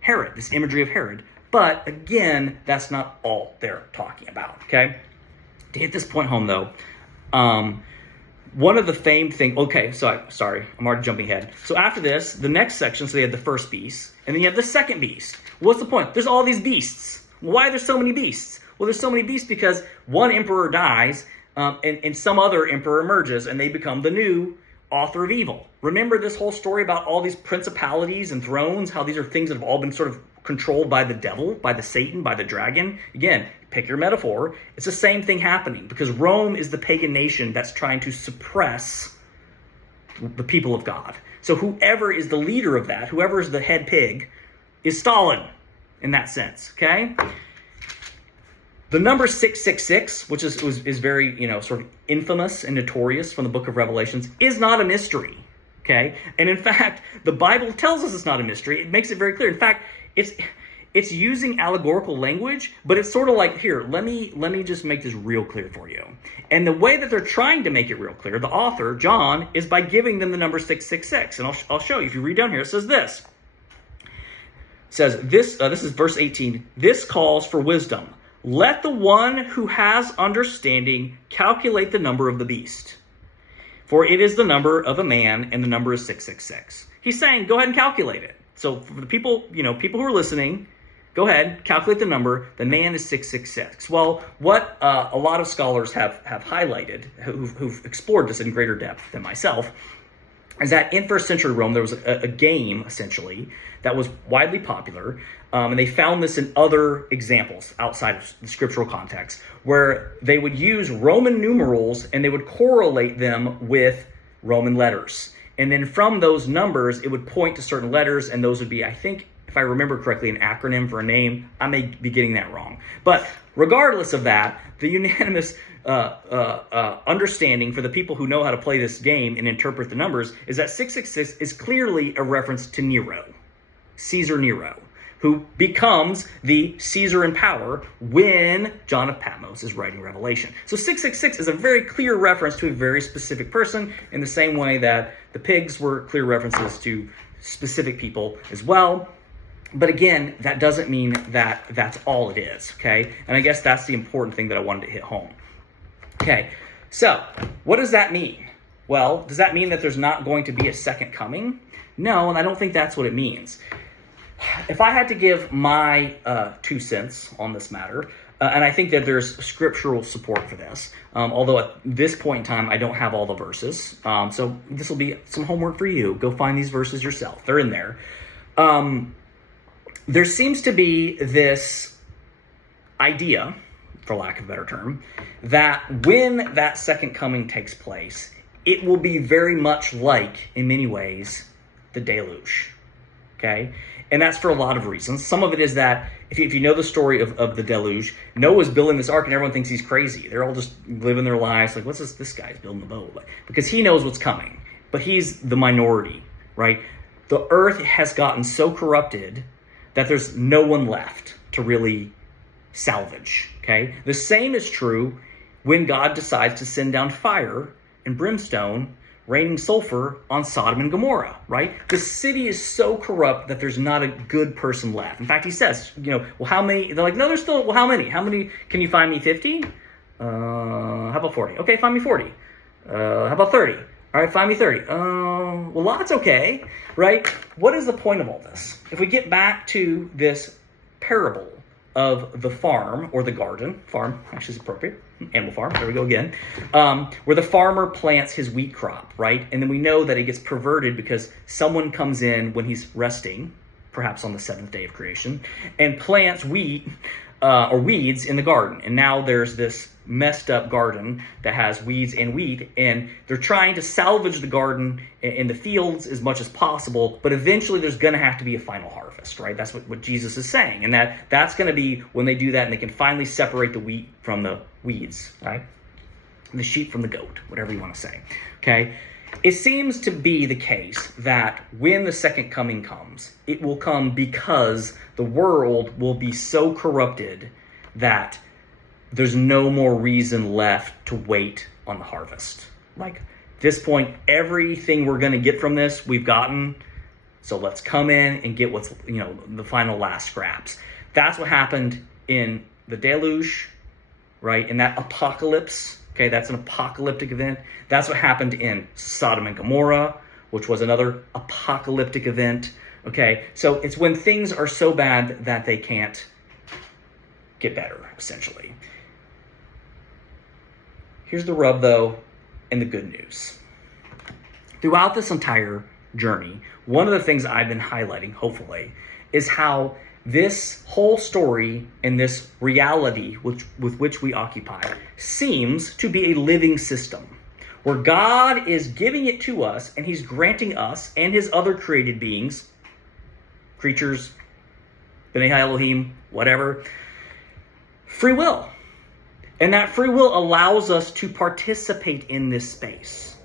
Herod, this imagery of Herod. But again, that's not all they're talking about, okay? To hit this point home, though, one of the famed things, sorry, I'm already jumping ahead. So after this, the next section, so they had the first beast, and then you have the second beast. What's the point? There's all these beasts. Why are there so many beasts? Well, there's so many beasts because one emperor dies, and some other emperor emerges, and they become the new author of evil. Remember this whole story about all these principalities and thrones, how these are things that have all been sort of controlled by the devil, by the Satan, by the dragon? Again, pick your metaphor. It's the same thing happening because Rome is the pagan nation that's trying to suppress the people of God. So whoever is the leader of that, whoever is the head pig, is Stalin in that sense, okay? The number 666, which is very, sort of infamous and notorious from the book of Revelations, is not a mystery, okay? And in fact, the Bible tells us it's not a mystery. It makes it very clear. In fact, it's using allegorical language, but it's sort of like, here, let me just make this real clear for you. And the way that they're trying to make it real clear, the author, John, is by giving them the number 666. And I'll show you. If you read down here, it says this. It says, this is verse 18, this calls for wisdom. Let the one who has understanding calculate the number of the beast. For it is the number of a man, and the number is 666. He's saying, go ahead and calculate it. So for the people who are listening, go ahead, calculate the number. The man is 666. Well, what a lot of scholars have highlighted, who've explored this in greater depth than myself, is that in first century Rome, there was a game, essentially, that was widely popular. And they found this in other examples outside of the scriptural context, where they would use Roman numerals and they would correlate them with Roman letters. And then from those numbers, it would point to certain letters, and those would be, I think, if I remember correctly, an acronym for a name. I may be getting that wrong. But regardless of that, the unanimous understanding for the people who know how to play this game and interpret the numbers is that 666 is clearly a reference to Nero, Caesar Nero. who becomes the Caesar in power when John of Patmos is writing Revelation. So 666 is a very clear reference to a very specific person, in the same way that the pigs were clear references to specific people as well. But again, that doesn't mean that that's all it is, okay? And I guess that's the important thing that I wanted to hit home. Okay, so what does that mean? Well, does that mean that there's not going to be a second coming? No, and I don't think that's what it means. If I had to give my 2 cents on this matter, and I think that there's scriptural support for this, although at this point in time, I don't have all the verses. So this will be some homework for you. Go find these verses yourself. They're in there. There seems to be this idea, for lack of a better term, that when that second coming takes place, it will be very much like, in many ways, the deluge, okay? And that's for a lot of reasons. Some of it is that, if you know the story of the deluge, Noah's building this ark and everyone thinks he's crazy. They're all just living their lives like, what's this guy's building the boat? Like, because he knows what's coming, but he's the minority, right? The earth has gotten so corrupted that there's no one left to really salvage, okay? The same is true when God decides to send down fire and brimstone, raining sulfur on Sodom and Gomorrah, right? The city is so corrupt that there's not a good person left. In fact, he says, well, how many? They're like, no, there's still, well, how many? How many? Can you find me 50? How about 40? Okay, find me 40. How about 30? All right, find me 30. Well, lot's okay, right? What is the point of all this? If we get back to this parable of the farm, or the garden, farm actually is appropriate, animal farm, there we go again, where the farmer plants his wheat crop, right? And then we know that it gets perverted because someone comes in when he's resting, perhaps on the 7th day of creation, and plants wheat or weeds in the garden. And now there's this messed up garden that has weeds and wheat, and they're trying to salvage the garden in the fields as much as possible, but eventually there's going to have to be a final harvest, right? That's what Jesus is saying, and that's going to be when they do that and they can finally separate the wheat from the weeds, right? The sheep from the goat, whatever you want to say, okay? It seems to be the case that when the second coming comes, it will come because the world will be so corrupted that there's no more reason left to wait on the harvest. Like, at this point, everything we're going to get from this, we've gotten. So let's come in and get what's, the final last scraps. That's what happened in the deluge, right? In that apocalypse. Okay, that's an apocalyptic event. That's what happened in Sodom and Gomorrah, which was another apocalyptic event. Okay, so it's when things are so bad that they can't get better, essentially. Here's the rub, though, and the good news. Throughout this entire journey, one of the things I've been highlighting, hopefully, is how this whole story and this reality with which we occupy seems to be a living system, where God is giving it to us, and he's granting us and his other created beings, creatures, B'nai Elohim, whatever, free will. And that free will allows us to participate in this space.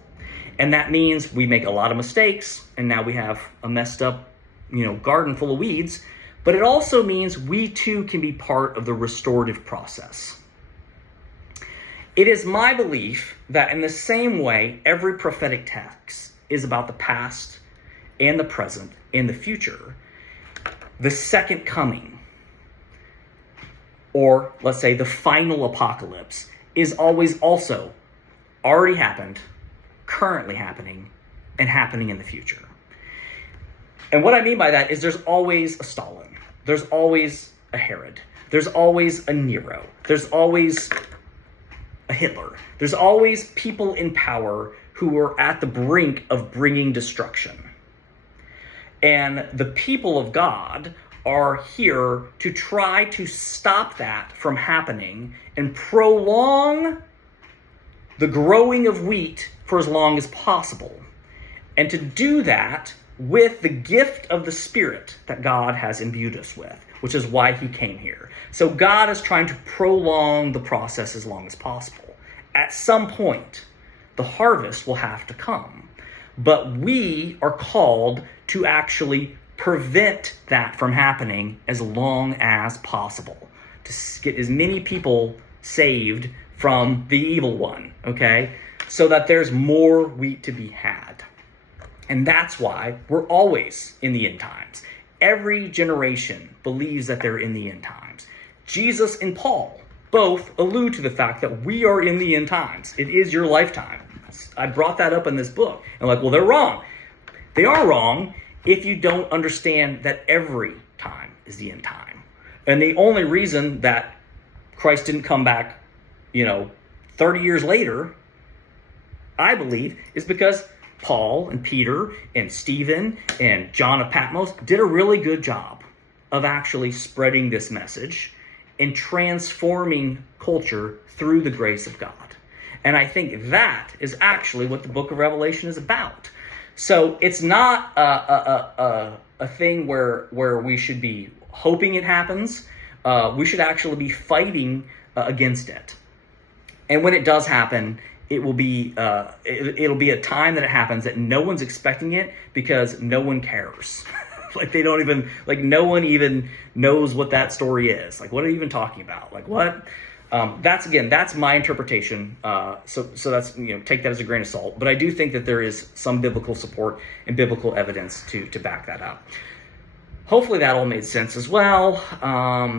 And that means we make a lot of mistakes, and now we have a messed up, garden full of weeds. But it also means we too can be part of the restorative process. It is my belief that in the same way, every prophetic text is about the past and the present and the future, the second coming, or let's say the final apocalypse, is always also already happened, currently happening, and happening in the future. And what I mean by that is there's always a Stalin. There's always a Herod. There's always a Nero. There's always a Hitler. There's always people in power who are at the brink of bringing destruction. And the people of God are here to try to stop that from happening and prolong the growing of wheat for as long as possible. And to do that with the gift of the Spirit that God has imbued us with, which is why he came here. So God is trying to prolong the process as long as possible. At some point, the harvest will have to come. But we are called to actually prevent that from happening as long as possible, to get as many people saved from the evil one, okay? So that there's more wheat to be had. And that's why we're always in the end times. Every generation believes that they're in the end times. Jesus and Paul both allude to the fact that we are in the end times. It is your lifetime. I brought that up in this book. And well, they're wrong. They are wrong if you don't understand that every time is the end time. And the only reason that Christ didn't come back, 30 years later, I believe, is because Paul and Peter and Stephen and John of Patmos did a really good job of actually spreading this message and transforming culture through the grace of God. And I think that is actually what the book of Revelation is about. So it's not a thing where we should be hoping it happens. We should actually be fighting against it. And when it does happen, it will be it'll be a time that it happens that no one's expecting it, because no one cares. No one even knows what that story is. Like, what are you even talking about? Like, what? That's my interpretation. So that's, take that as a grain of salt. But I do think that there is some biblical support and biblical evidence to back that up. Hopefully that all made sense as well.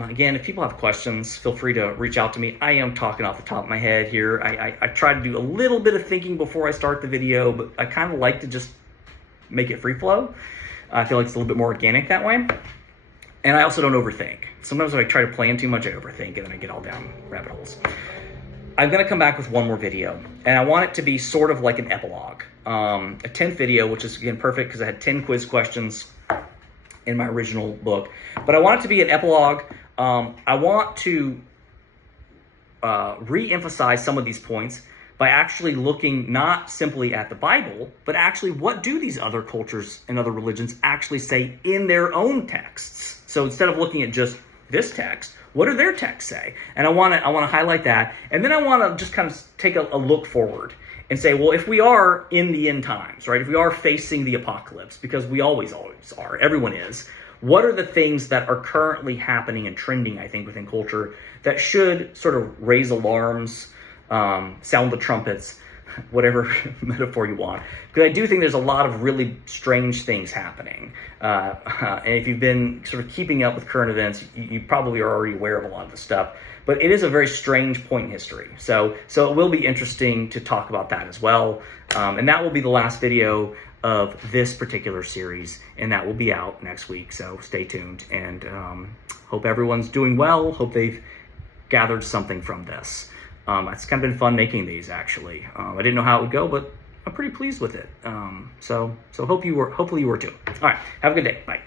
Again, if people have questions, feel free to reach out to me. I am talking off the top of my head here. I try to do a little bit of thinking before I start the video, but I kind of like to just make it free flow. I feel like it's a little bit more organic that way. And I also don't overthink. Sometimes when I try to plan too much, I overthink, and then I get all down rabbit holes. I'm going to come back with one more video, and I want it to be sort of like an epilogue. A 10th video, which is, again, perfect because I had 10 quiz questions in my original book. But I want it to be an epilogue. I want to re-emphasize some of these points by actually looking not simply at the Bible, but actually what do these other cultures and other religions actually say in their own texts. So instead of looking at just this text, what do their texts say? And I want to highlight that. And then I want to just kind of take a look forward and say, well, if we are in the end times, right? If we are facing the apocalypse, because we always are, everyone is, what are the things that are currently happening and trending, I think, within culture that should sort of raise alarms, sound the trumpets, whatever metaphor you want? Because I do think there's a lot of really strange things happening. And if you've been sort of keeping up with current events, you probably are already aware of a lot of the stuff. But it is a very strange point in history. So it will be interesting to talk about that as well. And that will be the last video of this particular series, and that will be out next week. So stay tuned, and hope everyone's doing well. Hope they've gathered something from this. It's kind of been fun making these, actually. I didn't know how it would go, but I'm pretty pleased with it. So hopefully you were too. All right, have a good day. Bye.